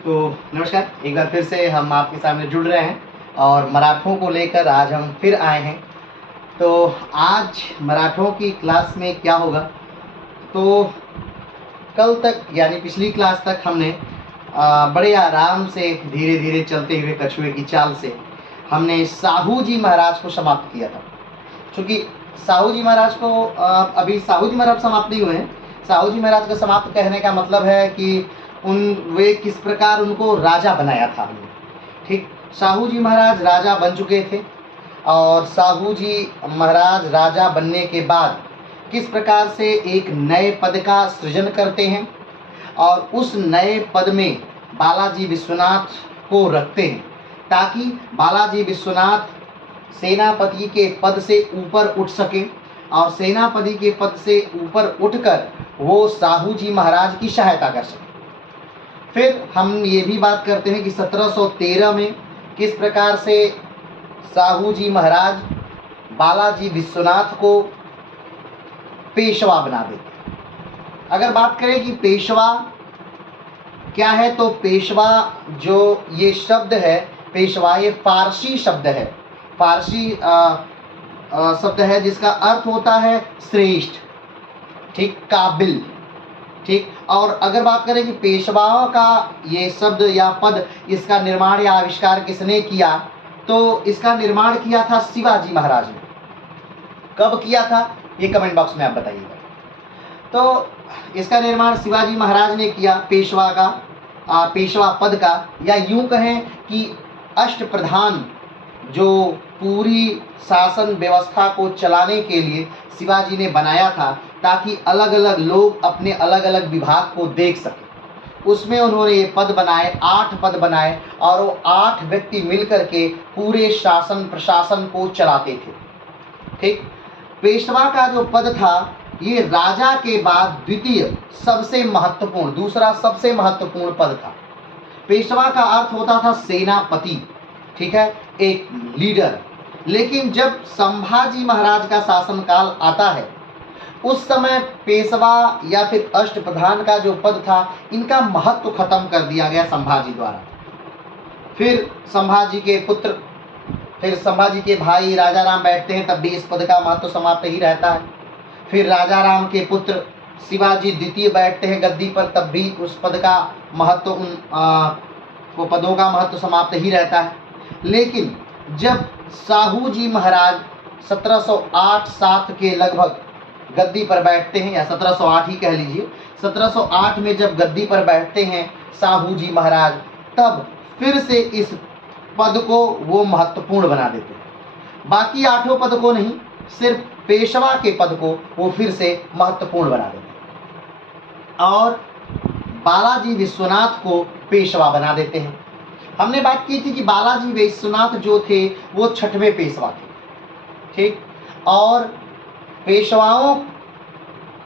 तो नमस्कार, एक बार फिर से हम आपके सामने जुड़ रहे हैं और मराठों को लेकर आज हम फिर आए हैं। तो आज मराठों की क्लास में क्या होगा, तो कल तक यानी पिछली क्लास तक हमने बड़े आराम से धीरे धीरे चलते हुए कछुए की चाल से हमने साहू जी महाराज को समाप्त किया था। क्योंकि साहू जी महाराज को अभी साहू जी महाराज समाप्त नहीं हुए हैं। साहू जी महाराज का समाप्त कहने का मतलब है कि वे किस प्रकार उनको राजा बनाया था हमने। ठीक, साहू जी महाराज राजा बन चुके थे और साहू जी महाराज राजा बनने के बाद किस प्रकार से एक नए पद का सृजन करते हैं और उस नए पद में बालाजी विश्वनाथ को रखते हैं ताकि बालाजी विश्वनाथ सेनापति के पद से ऊपर उठ सके और सेनापति के पद से ऊपर उठकर वो साहू जी महाराज की सहायता कर सके। फिर हम ये भी बात करते हैं कि 1713 में किस प्रकार से साहू जी महाराज बालाजी विश्वनाथ को पेशवा बना देते। अगर बात करें कि पेशवा क्या है, तो पेशवा जो ये शब्द है, पेशवा ये फारसी शब्द है, फारसी शब्द है जिसका अर्थ होता है श्रेष्ठ, ठीक, काबिल। ठीक, और अगर बात करें कि पेशवाओं का ये शब्द या पद, इसका निर्माण या आविष्कार किसने किया, तो इसका निर्माण किया था शिवाजी महाराज ने। कब किया था ये कमेंट बॉक्स में आप बताइएगा। तो इसका निर्माण शिवाजी महाराज ने किया, पेशवा का, पेशवा पद का, या यूं कहें कि अष्टप्रधान जो पूरी शासन व्यवस्था को चलाने के लिए शिवाजी ने बनाया था ताकि अलग अलग लोग अपने अलग अलग विभाग को देख सकें। उसमें उन्होंने ये पद बनाए, 8 पद बनाए और वो 8 व्यक्ति मिलकर के पूरे शासन प्रशासन को चलाते थे। ठीक, पेशवा का जो पद था ये राजा के बाद द्वितीय सबसे महत्वपूर्ण, दूसरा सबसे महत्वपूर्ण पद था। पेशवा का अर्थ होता था सेनापति, ठीक है, एक लीडर। लेकिन जब संभाजी महाराज का शासनकाल आता है उस समय पेशवा या फिर अष्टप्रधान का जो पद था इनका महत्व खत्म कर दिया गया संभाजी द्वारा। फिर संभाजी के पुत्र, फिर संभाजी के भाई राजा राम बैठते हैं, तब भी इस पद का महत्व समाप्त ही रहता है। फिर राजा राम के पुत्र शिवाजी द्वितीय बैठते हैं गद्दी पर, तब भी उस पद का महत्व, वो पदों का महत्व समाप्त ही रहता है। लेकिन जब साहू जी महाराज 1708-7 के लगभग गद्दी पर बैठते हैं, या 1708 ही कह लीजिए, 1708 में जब गद्दी पर बैठते हैं साहू जी महाराज, तब फिर से इस पद को वो महत्वपूर्ण बना देते हैं। बाकी 8 पद को नहीं, सिर्फ पेशवा के पद को वो फिर से महत्वपूर्ण बना देते हैं और बालाजी विश्वनाथ को पेशवा बना देते हैं। हमने बात की थी कि बालाजी विश्वनाथ जो थे वो 6वें पेशवा थे। ठीक, और पेशवाओं,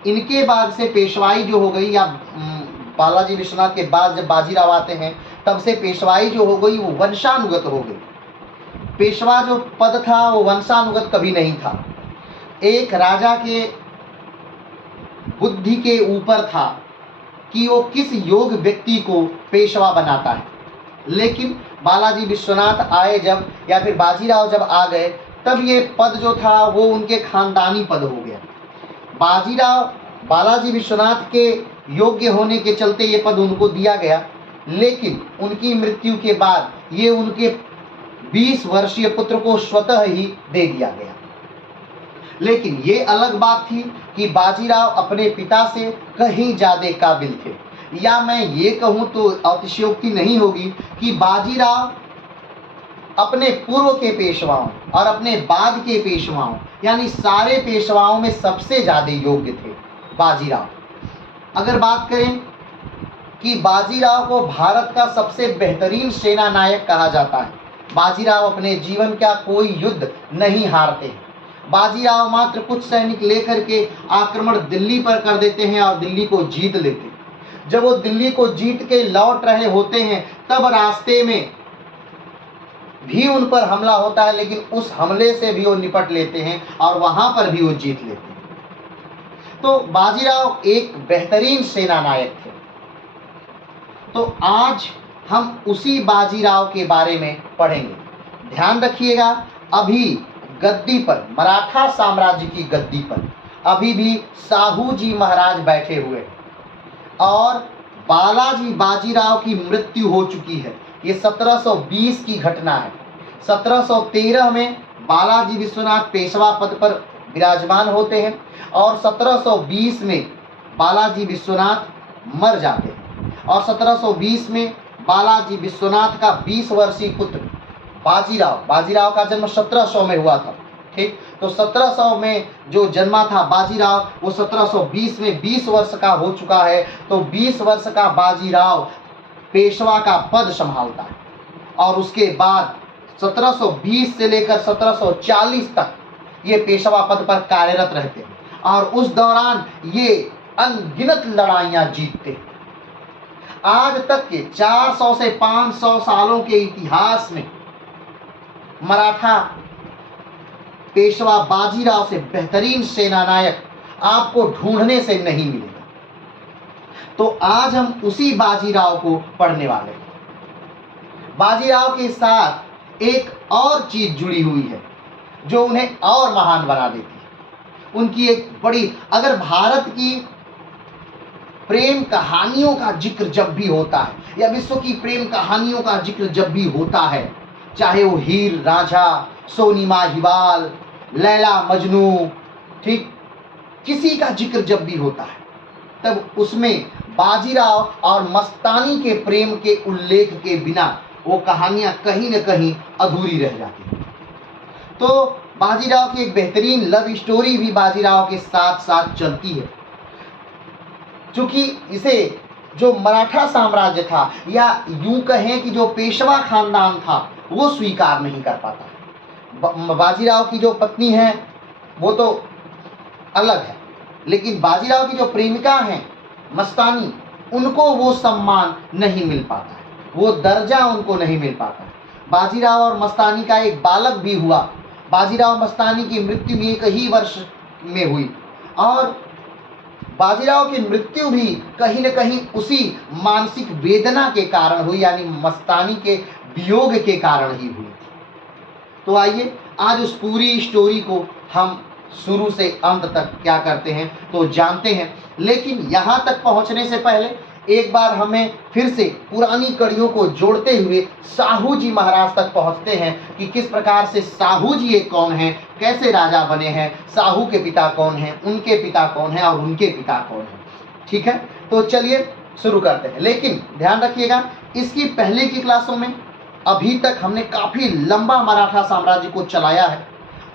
इनके बाद से पेशवाई जो हो गई, या बालाजी विश्वनाथ के बाद जब बाजीराव आते हैं तब से पेशवाई जो हो गई वो वंशानुगत हो गई। पेशवा जो पद था वो वंशानुगत कभी नहीं था, एक राजा के बुद्धि के ऊपर था कि वो किस योग्य व्यक्ति को पेशवा बनाता है। लेकिन बालाजी विश्वनाथ आए जब, या फिर बाजीराव जब आ गए, तब ये पद जो था वो उनके खानदानी पद हो गया। बाजीराव बालाजी विश्वनाथ के योग्य होने के चलते ये पद उनको दिया गया, लेकिन उनकी मृत्यु के बाद ये उनके 20 वर्षीय पुत्र को स्वतः ही दे दिया गया। लेकिन ये अलग बात थी कि बाजीराव अपने पिता से कहीं ज्यादा काबिल थे, या मैं ये कहूँ तो अतिशयोक्ति नहीं होगी कि बाजीराव अपने पूर्व के पेशवाओं और अपने बाद के पेशवाओं, यानी सारे पेशवाओं में सबसे ज्यादा योग्य थे बाजीराव। अगर बात करें कि बाजीराव को भारत का सबसे बेहतरीन सेना नायक कहा जाता है, बाजीराव अपने जीवन का कोई युद्ध नहीं हारते। बाजीराव मात्र कुछ सैनिक लेकर के आक्रमण दिल्ली पर कर देते हैं और दिल्ली को जीत लेते हैं। जब वो दिल्ली को जीत के लौट रहे होते हैं तब रास्ते में भी उन पर हमला होता है, लेकिन उस हमले से भी वो निपट लेते हैं और वहां पर भी वो जीत लेते हैं। तो बाजीराव एक बेहतरीन सेना नायक थे। तो आज हम उसी बाजीराव के बारे में पढ़ेंगे। ध्यान रखिएगा, अभी गद्दी पर, मराठा साम्राज्य की गद्दी पर अभी भी साहू जी महाराज बैठे हुए हैं और बालाजी बाजीराव की मृत्यु हो चुकी है। ये 1720 की घटना है। 1713 में बालाजी विश्वनाथ पेशवा पद पर विराजमान होते हैं और 1720 में बालाजी विश्वनाथ मर जाते हैं और 1720 में बालाजी विश्वनाथ का 20 वर्षीय पुत्र बाजीराव का जन्म 1700 में हुआ था। ठीक, तो 1700 में जो जन्मा था बाजीराव, वो 1720 में 20 वर्ष का हो चुका है। तो 20 वर्ष का बाजीराव पेशवा का पद संभालता है और उसके बाद 1720 से लेकर 1740 तक ये पेशवा पद पर कार्यरत रहते हैं और उस दौरान ये अनगिनत लड़ाइयाँ जीतते हैं। आज तक के 400 से 500 सालों के इतिहास में मराठा पेशवा बाजीराव से बेहतरीन सेनानायक आपको ढूंढने से नहीं मिलेगा। तो आज हम उसी बाजीराव को पढ़ने वाले हैं। बाजीराव के साथ एक और चीज जुड़ी हुई है जो उन्हें और महान बना देती है। उनकी एक बड़ी, अगर भारत की प्रेम कहानियों का जिक्र जब भी होता है या विश्व की प्रेम कहानियों का जिक्र जब भी होता है, चाहे वो हीर रांझा, सोनी माहिवाल, लैला मजनू, ठीक, किसी का जिक्र जब भी होता है तब उसमें बाजीराव और मस्तानी के प्रेम के उल्लेख के बिना वो कहानियां कहीं न कहीं अधूरी रह जाती हैं। तो बाजीराव की एक बेहतरीन लव स्टोरी भी बाजीराव के साथ साथ चलती है, क्योंकि इसे जो मराठा साम्राज्य था या यूं कहें कि जो पेशवा खानदान था वो स्वीकार नहीं कर पाता। बाजीराव की जो पत्नी है वो तो अलग है, लेकिन बाजीराव की जो प्रेमिका हैं मस्तानी, उनको वो सम्मान नहीं मिल पाता है, वो दर्जा उनको नहीं मिल पाता। बाजीराव और मस्तानी का एक बालक भी हुआ। बाजीराव मस्तानी की मृत्यु एक ही वर्ष में हुई और बाजीराव की मृत्यु भी कहीं न कहीं उसी मानसिक वेदना के कारण हुई, यानी मस्तानी के वियोग के कारण ही हुई। तो आइए आज उस पूरी स्टोरी को हम शुरू से अंत तक क्या करते हैं तो जानते हैं। लेकिन यहाँ तक पहुँचने से पहले एक बार हमें फिर से पुरानी कड़ियों को जोड़ते हुए साहू जी महाराज तक पहुँचते हैं कि किस प्रकार से साहू जी एक कौन हैं, कैसे राजा बने हैं, साहू के पिता कौन हैं, उनके पिता कौन हैं और उनके पिता कौन हैं। ठीक है, तो चलिए शुरू करते हैं। लेकिन ध्यान रखिएगा, इसकी पहले की क्लासों में अभी तक हमने काफ़ी लंबा मराठा साम्राज्य को चलाया है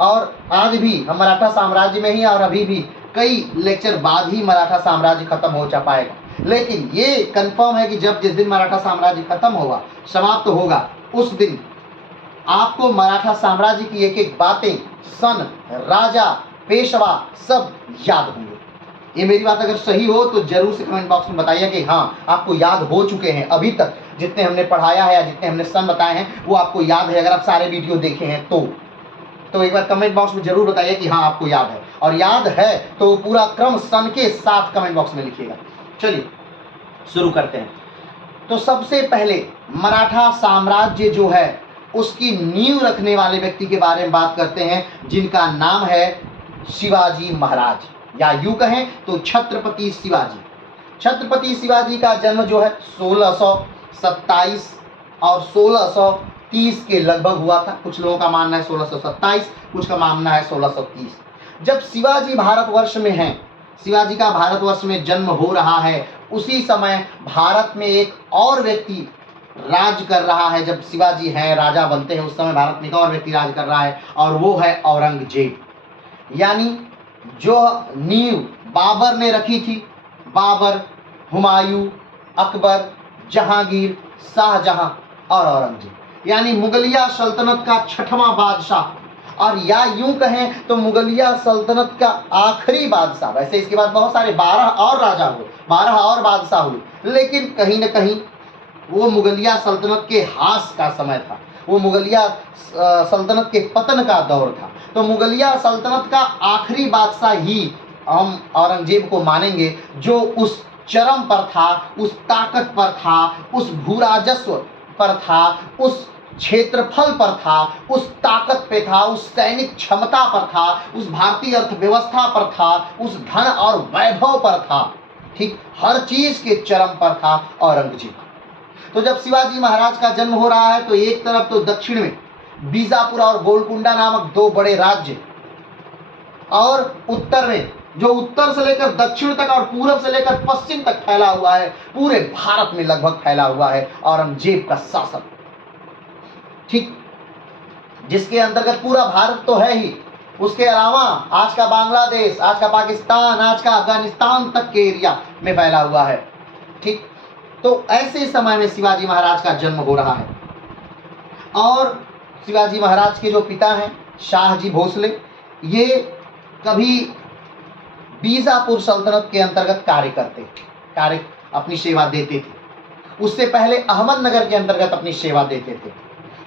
और आज भी हम मराठा साम्राज्य में ही, और अभी भी कई लेक्चर बाद ही मराठा साम्राज्य खत्म हो जा पाएगा। लेकिन ये कंफर्म है कि जब जिस दिन मराठा साम्राज्य खत्म होगा, समाप्त तो होगा, उस दिन आपको मराठा साम्राज्य की एक एक बातें, सन, राजा, पेशवा सब याद होंगे। ये मेरी बात अगर सही हो तो जरूर से कमेंट बॉक्स में बताइए कि हाँ आपको याद हो चुके हैं, अभी तक जितने हमने पढ़ाया है या जितने हमने सन बताए हैं वो आपको याद है। अगर आप सारे वीडियो देखे हैं तो एक बार कमेंट बॉक्स में जरूर बताइए कि हाँ आपको याद है, और याद है तो पूरा क्रम सन के साथ कमेंट बॉक्स में लिखिएगा। चलिए शुरू करते हैं। तो सबसे पहले मराठा साम्राज्य जो है उसकी नींव रखने वाले व्यक्ति के बारे में बात करते हैं, जिनका नाम है शिवाजी महाराज, या यूं कहें तो छत्रपति शिवाजी। छत्रपति शिवाजी का जन्म जो है 1627 और 1630 के लगभग हुआ था। कुछ लोगों का मानना है 1627, कुछ का मानना है 1630। जब शिवाजी भारतवर्ष में हैं, शिवाजी का भारतवर्ष में जन्म हो रहा है, उसी समय भारत में एक और व्यक्ति राज कर रहा है। जब शिवाजी हैं, राजा बनते हैं, उस समय भारत में एक और व्यक्ति राज कर रहा है और वो है औरंगजेब। यानी जो नींव बाबर ने रखी थी, बाबर, हुमायूं, अकबर, जहांगीर, शाहजहां और औरंगजेब, यानी मुगलिया सल्तनत का छठवां बादशाह, और या यूं कहें तो मुगलिया सल्तनत का आखिरी बादशाह। वैसे इसके बाद बहुत सारे 12 और राजा हुए, 12 और बादशाह हुए, लेकिन कहीं न कहीं वो मुगलिया सल्तनत के हास का समय था, वो मुगलिया सल्तनत के पतन का दौर था। तो मुगलिया सल्तनत का आखिरी बादशाह ही हम औरंगजेब को मानेंगे, जो उस चरम पर था, उस ताकत पर था, उस भूराजस्व पर था, उस क्षेत्रफल पर था, उस ताकत पे था, उस सैनिक क्षमता पर था, उस भारतीय अर्थव्यवस्था पर था, उस धन और वैभव पर था। ठीक, हर चीज के चरम पर था औरंगजेब। तो जब शिवाजी महाराज का जन्म हो रहा है तो एक तरफ तो दक्षिण में बीजापुर और गोलकुंडा नामक दो बड़े राज्य, और उत्तर में, जो उत्तर से लेकर दक्षिण तक और पूरब से लेकर पश्चिम तक फैला हुआ है, पूरे भारत में लगभग फैला हुआ है औरंगजेब का शासन। ठीक, जिसके अंतर्गत पूरा भारत तो है ही, उसके अलावा आज का बांग्लादेश, आज का पाकिस्तान, आज का अफगानिस्तान तक के एरिया में फैला हुआ है। ठीक, तो ऐसे समय में शिवाजी महाराज का जन्म हो रहा है। और शिवाजी महाराज के जो पिता हैं शाहजी भोसले, ये कभी बीजापुर सल्तनत के अंतर्गत कार्य अपनी सेवा देते थे। उससे पहले अहमदनगर के अंतर्गत अपनी सेवा देते थे।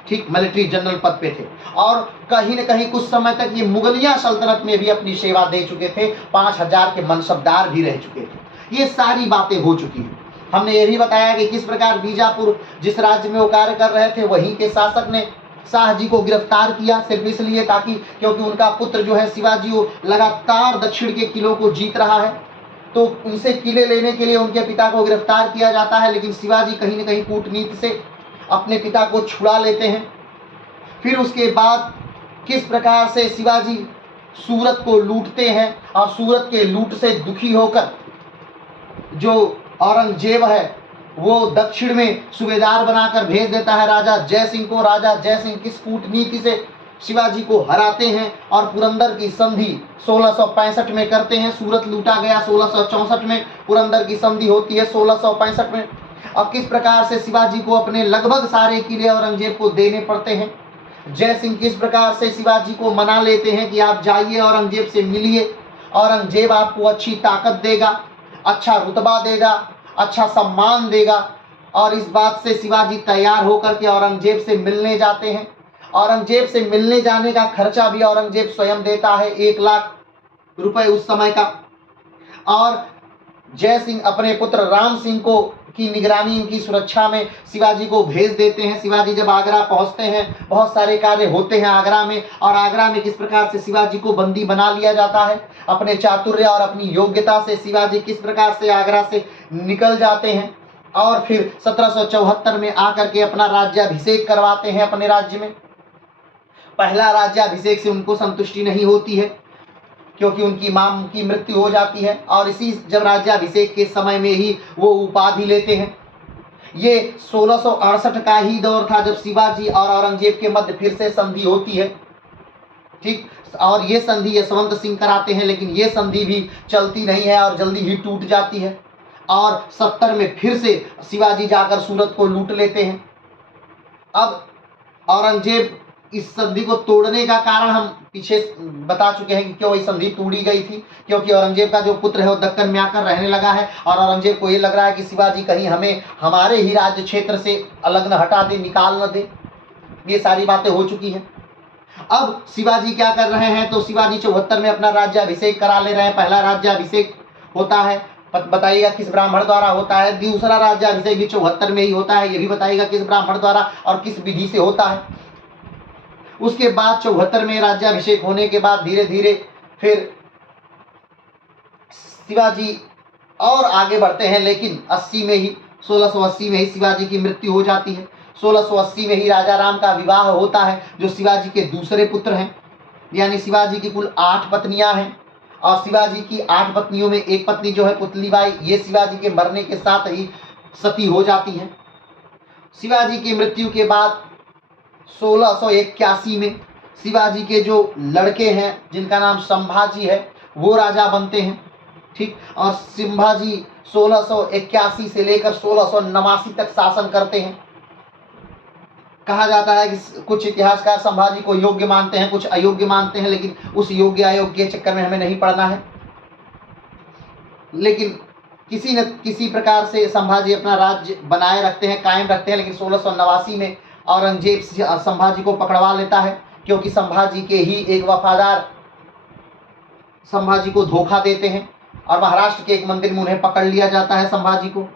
ठीक, मिलिट्री जनरल पद पे थे, और कहीं न कहीं कुछ समय तक ये मुगलिया सल्तनत में भी अपनी सेवा दे चुके थे। 5000 के मनसबदार भी रह चुके थे। ये सारी बातें हो चुकी हैं। हमने ये भी बताया कि किस प्रकार बीजापुर जिस राज्य में वो कार्य कर रहे थे, वहीं के शासक ने शाहजी को गिरफ्तार किया, सिर्फ इसलिए ताकि, क्योंकि उनका पुत्र जो है शिवाजी, वो लगातार दक्षिण के किलों को जीत रहा है, तो उनसे किले लेने के लिए उनके पिता को गिरफ्तार किया जाता है। लेकिन शिवाजी कहीं न कहीं कूटनीति से अपने पिता को छुड़ा लेते हैं। फिर उसके बाद किस प्रकार से शिवाजी सूरत को लूटते हैं, और सूरत के लूट से दुखी होकर जो औरंगजेब है वो दक्षिण में सूबेदार बनाकर भेज देता है राजा जय सिंह को। राजा जय सिंह किस कूटनीति से शिवाजी को हराते हैं और पुरंदर की संधि 1665 में करते हैं। सूरत लूटा गया 1664 में, पुरंदर की संधि होती है 1665 में। अब किस प्रकार से शिवाजी को अपने लगभग सारे किले औरंगजेब को देने पड़ते हैं। जय सिंह किस प्रकार से शिवाजी को मना लेते हैं कि आप जाइए, औरंगजेब से मिलिए, औरंगजेब आपको अच्छी ताकत देगा, अच्छा रुतबा देगा, अच्छा सम्मान देगा। और इस बात से शिवाजी तैयार होकर के औरंगजेब से मिलने जाते हैं। औरंगजेब से मिलने जाने का खर्चा भी औरंगजेब स्वयं देता है, 1 लाख रुपए उस समय का। और जय सिंह अपने पुत्र राम सिंह को की निगरानी, इनकी सुरक्षा में शिवाजी को भेज देते हैं। शिवाजी जब आगरा पहुंचते हैं, बहुत सारे कार्य होते हैं आगरा में, और आगरा में किस प्रकार से शिवाजी को बंदी बना लिया जाता है। अपने चातुर्य और अपनी योग्यता से शिवाजी किस प्रकार से आगरा से निकल जाते हैं, और फिर 1774 में आकर के अपना राज्याभिषेक करवाते हैं अपने राज्य में। पहला राज्याभिषेक से उनको संतुष्टि नहीं होती है, क्योंकि उनकी मां की मृत्यु हो जाती है, और इसी जब राज्याभिषेक के समय में ही वो उपाधि लेते हैं। ये 1668 का ही दौर था जब शिवाजी और औरंगजेब के मध्य फिर से संधि होती है। ठीक, और ये संधि यशवंत सिंह कराते हैं, लेकिन ये संधि भी चलती नहीं है और जल्दी ही टूट जाती है। और 70 में फिर से शिवाजी जाकर सूरत को लूट लेते हैं। अब औरंगजेब इस संधि को तोड़ने का कारण हम पीछे बता चुके हैं कि क्यों ये संधि तोड़ी गई थी। क्योंकि औरंगजेब का जो पुत्र है वो दक्कन में आकर रहने लगा है, और औरंगजेब को ये लग रहा है कि शिवाजी कहीं हमें हमारे ही राज्य क्षेत्र से अलग न हटा दे, निकाल न दे। ये सारी बातें हो चुकी हैं। अब शिवाजी क्या कर रहे हैं, तो शिवाजी 74 में अपना राज्याभिषेक करा ले रहे हैं। पहला राज्याभिषेक होता है, बताइएगा किस ब्राह्मण द्वारा होता है। दूसरा राज्याभिषेक भी 74 में ही होता है, ये भी बताइएगा किस ब्राह्मण द्वारा और किस विधि से होता है। उसके बाद 74 में राज्याभिषेक होने के बाद धीरे धीरे फिर शिवाजी और आगे बढ़ते हैं, लेकिन 80 में ही 1680 में ही शिवाजी की मृत्यु हो जाती है। 1680 में ही राजा राम का विवाह होता है, जो शिवाजी के दूसरे पुत्र हैं। यानी शिवाजी की कुल 8 पत्नियां हैं, और शिवाजी की 8 पत्नियों में एक पत्नी जो है पुतलीबाई, ये शिवाजी के मरने के साथ ही सती हो जाती है। शिवाजी की मृत्यु के बाद 1681 में शिवाजी के जो लड़के हैं जिनका नाम संभाजी है वो राजा बनते हैं। ठीक, और संभाजी 1681 से लेकर 1689 तक शासन करते हैं। कहा जाता है कि कुछ इतिहासकार संभाजी को योग्य मानते हैं, कुछ अयोग्य मानते हैं, लेकिन उस योग्य अयोग्य के चक्कर में हमें नहीं पड़ना है। लेकिन किसी न किसी प्रकार से संभाजी अपना राज्य बनाए रखते हैं, कायम रखते हैं। लेकिन 1689 में औरंगजेब संभाजी को पकड़वा लेता है, क्योंकि संभाजी के ही एक वफादार संभाजी को धोखा देते हैं। और महाराष्ट्र के एक मंदिर में उन्हें पकड़ लिया जाता है संभाजी को,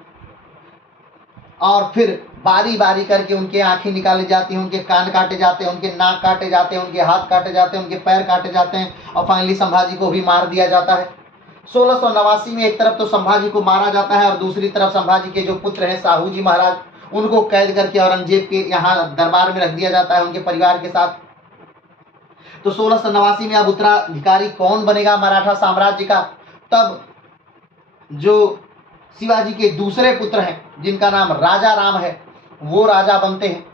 और फिर बारी बारी करके उनके आंखें निकाली जाती हैं, उनके कान काटे जाते हैं, उनके नाक काटे जाते हैं, उनके हाथ काटे जाते हैं, उनके पैर काटे जाते हैं, और फाइनली संभाजी को भी मार दिया जाता है। 1689 में एक तरफ तो संभाजी को मारा जाता है और दूसरी तरफ संभाजी के जो पुत्र हैं साहूजी महाराज, उनको कैद करके औरंगजेब के यहाँ दरबार में रख दिया जाता है उनके परिवार के साथ। तो 1689 में अब उत्तराधिकारी कौन बनेगा मराठा साम्राज्य का? तब जो शिवाजी के दूसरे पुत्र हैं जिनका नाम राजा राम है, वो राजा बनते हैं।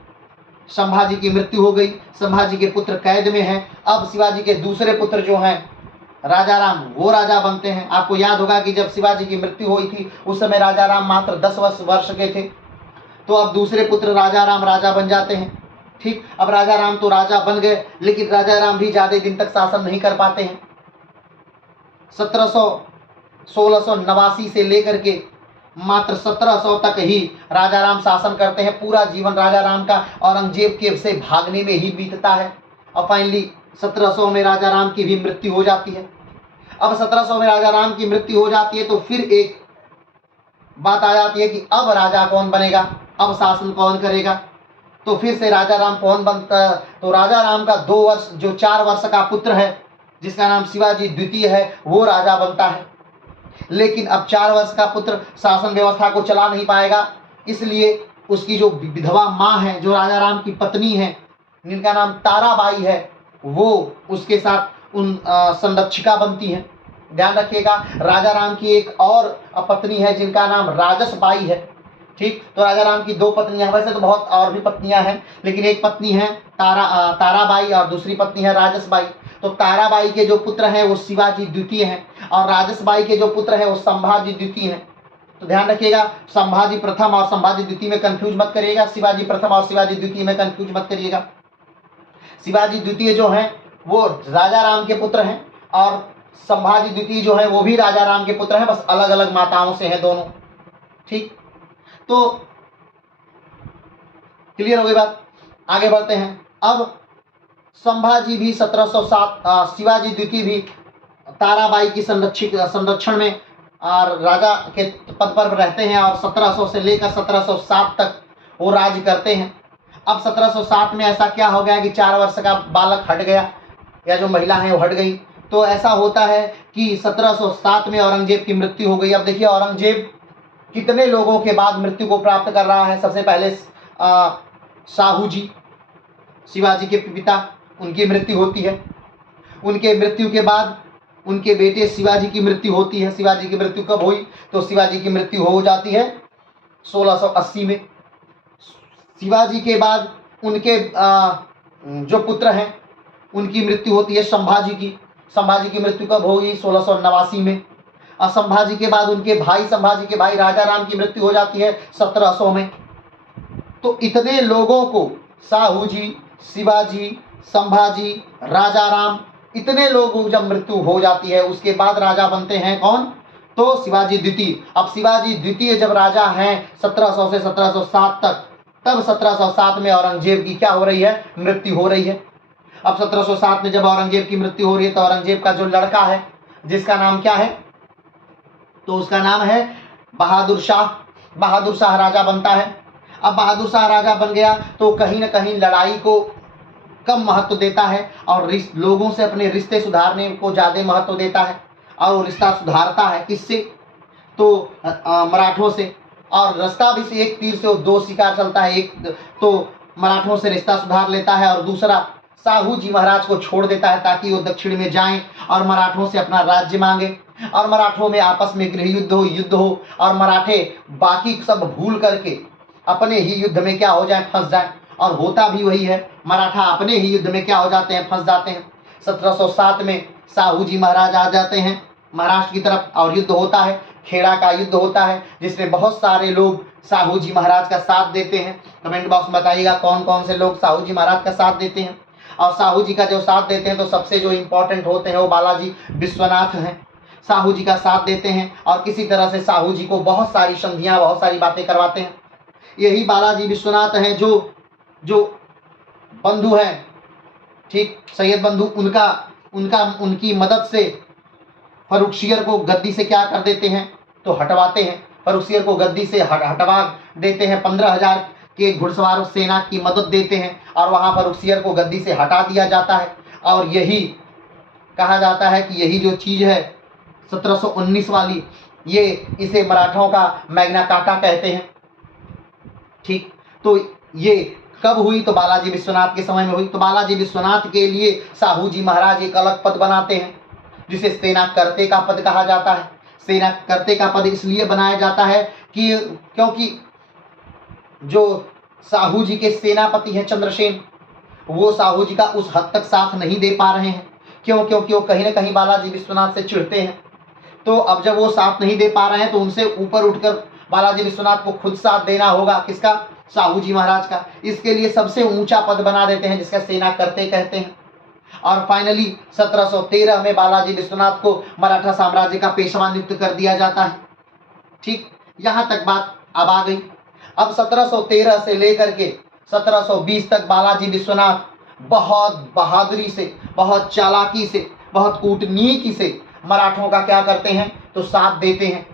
संभाजी की मृत्यु हो गई, संभाजी के पुत्र कैद में हैं। अब शिवाजी के दूसरे पुत्र जो हैं राजा राम, वो राजा बनते हैं। आपको याद होगा कि जब शिवाजी की मृत्यु हुई थी उस समय राजा राम मात्र 10 वर्ष के थे। तो अब दूसरे पुत्र राजा राम राजा बन जाते हैं। ठीक, अब राजा राम तो राजा बन गए, लेकिन राजा राम भी ज्यादा दिन तक शासन नहीं कर पाते हैं। 1689 से लेकर के मात्र 1700 तक ही राजा राम शासन करते हैं। पूरा जीवन राजा राम का औरंगजेब के से भागने में ही बीतता है। और फाइनली 1700 में राजा राम की भी मृत्यु हो जाती है। अब 1700 में राजा राम की मृत्यु हो जाती है तो फिर एक बात आ जाती है कि अब राजा कौन बनेगा, अब शासन कौन करेगा। तो फिर से राजा राम कौन बनता है? तो राजा राम का 4 वर्ष का पुत्र है जिसका नाम शिवाजी द्वितीय है, वो राजा बनता है। लेकिन अब 4 वर्ष का पुत्र शासन व्यवस्था को चला नहीं पाएगा, इसलिए उसकी जो विधवा माँ है, जो राजा राम की पत्नी है, जिनका नाम ताराबाई है, वो उसके साथ संरक्षिका बनती है। ध्यान रखिएगा, राजा राम की एक और पत्नी है जिनका नाम राजसबाई है। ठीक, तो राजा राम की 2 पत्नियां, वैसे तो बहुत और भी पत्नियां हैं, लेकिन एक पत्नी है ताराबाई और दूसरी पत्नी है राजसबाई। तो ताराबाई के जो पुत्र हैं वो शिवाजी द्वितीय हैं और राजसबाई के जो पुत्र हैं वो संभाजी द्वितीय हैं। तो ध्यान रखिएगा, संभाजी प्रथम और संभाजी द्वितीय में कंफ्यूज मत करिएगा, शिवाजी प्रथम और शिवाजी द्वितीय में कंफ्यूज मत करिएगा। शिवाजी द्वितीय जो हैं वो राजा राम के पुत्र हैं और संभाजी द्वितीय जो है वो भी राजा राम के पुत्र हैं, बस अलग अलग माताओं से हैं दोनों। ठीक, तो क्लियर हो गई बात, आगे बढ़ते हैं। अब संभाजी भी 1707, शिवाजी द्वितीय भी ताराबाई की संरक्षण में और राजा के पद पर रहते हैं और 1700 से लेकर 1707 तक वो राज्य करते हैं। अब 1707 में ऐसा क्या हो गया कि 4 वर्ष का बालक हट गया, या जो महिला है वो हट गई। तो ऐसा होता है कि 1707 में औरंगजेब की मृत्यु हो गई। अब देखिए औरंगजेब कितने लोगों के बाद मृत्यु को प्राप्त कर रहा है। सबसे पहले साहू जी, शिवाजी के पिता, उनकी मृत्यु होती है। उनके मृत्यु के बाद उनके बेटे शिवाजी की मृत्यु होती है। शिवाजी की मृत्यु कब हुई? तो शिवाजी की मृत्यु हो जाती है 1680 में। शिवाजी के बाद उनके जो पुत्र हैं उनकी मृत्यु होती है संभाजी की। संभाजी की मृत्यु कब होगी? 1689 में। और संभाजी के बाद उनके भाई, संभाजी के भाई राजा राम की मृत्यु हो जाती है 1700 में। तो इतने लोगों को, साहू जी, शिवाजी, संभाजी, राजा राम, इतने लोगों जब मृत्यु हो जाती है उसके बाद राजा बनते हैं कौन? तो शिवाजी द्वितीय। अब शिवाजी द्वितीय जब राजा हैं 1700 से 1707 तक, तब 1707 में औरंगजेब की क्या हो रही है? मृत्यु हो रही है। अब 1707 में जब औरंगजेब की मृत्यु हो रही है तो औरंगजेब का जो लड़का है जिसका नाम क्या है? तो उसका नाम है बहादुर शाह। बहादुर शाह राजा बनता है। अब बहादुर शाह राजा बन गया तो कहीं ना कहीं लड़ाई को कम महत्व देता है और लोगों से अपने रिश्ते सुधारने को ज़्यादा महत्व देता है। और वो रिश्ता सुधारता है किससे? तो मराठों से। और रास्ता भी से एक तीर से 2 शिकार चलता है। एक तो मराठों से रिश्ता सुधार लेता है और दूसरा साहू जी महाराज को छोड़ देता है ताकि वो दक्षिण में जाएं और मराठों से अपना राज्य मांगे और मराठों में आपस में गृह युद्ध हो और मराठे बाकी सब भूल करके अपने ही युद्ध में क्या हो जाए? फंस जाए। और होता भी वही है, मराठा अपने ही युद्ध में क्या हो जाते हैं? फंस जाते हैं। 1707 में साहू जी महाराज आ जाते हैं महाराष्ट्र की तरफ और युद्ध होता है, खेड़ा का युद्ध होता है जिसमें बहुत सारे लोग साहू जी महाराज का साथ देते हैं। कमेंट बॉक्स में बताइएगा कौन कौन से लोग साहू जी महाराज का साथ देते हैं। और साहू जी का जो साथ देते हैं तो सबसे जो इम्पोर्टेंट होते हैं वो बालाजी विश्वनाथ हैं, साहू जी का साथ देते हैं और किसी तरह से साहू जी को बहुत सारी संधियाँ, बहुत सारी बातें करवाते हैं। यही बालाजी विश्वनाथ हैं जो बंधु हैं, ठीक, सैयद बंधु, उनकी मदद से फर्रुखियर को गद्दी से क्या कर देते हैं, तो हटवाते हैं। फर्रुखियर को गद्दी से हटवा देते हैं। 15,000 के घुड़सवार सेना की मदद देते हैं और वहाँ फर्रुखियर को गद्दी से हटा दिया जाता है। और यही कहा जाता है कि यही जो चीज़ है 1719 वाली, ये इसे मराठों का मैग्ना कार्टा कहते हैं। ठीक, तो ये कब हुई, तो बालाजी विश्वनाथ के समय में हुई। तो बालाजी विश्वनाथ के लिए साहू जी महाराज एक अलग पद बनाते हैं जिसे सेना करते का पद कहा जाता है। सेना करते का पद इसलिए बनाया जाता है कि क्योंकि जो साहू जी के सेनापति हैं चंद्रसेन, वो साहू जी का उस हद तक साथ नहीं दे पा रहे हैं। क्यों? क्योंकि वो कहीं ना कहीं बालाजी विश्वनाथ से चिढ़ते हैं। तो अब जब वो साथ नहीं दे पा रहे हैं तो उनसे ऊपर उठकर बालाजी विश्वनाथ को खुद साथ देना होगा। किसका? साहू जी महाराज का। इसके लिए सबसे ऊंचा पद बना देते हैं जिसका सेना करते कहते हैं। और फाइनली 1713 में बालाजी विश्वनाथ को मराठा साम्राज्य का पेशवा नियुक्त कर दिया जाता है। ठीक, यहाँ तक बात अब आ गई। अब 1713 से लेकर के 1720 तक बालाजी विश्वनाथ बहुत बहादुरी से, बहुत चालाकी से, बहुत कूटनीति से मराठों का क्या करते हैं, तो साथ देते हैं।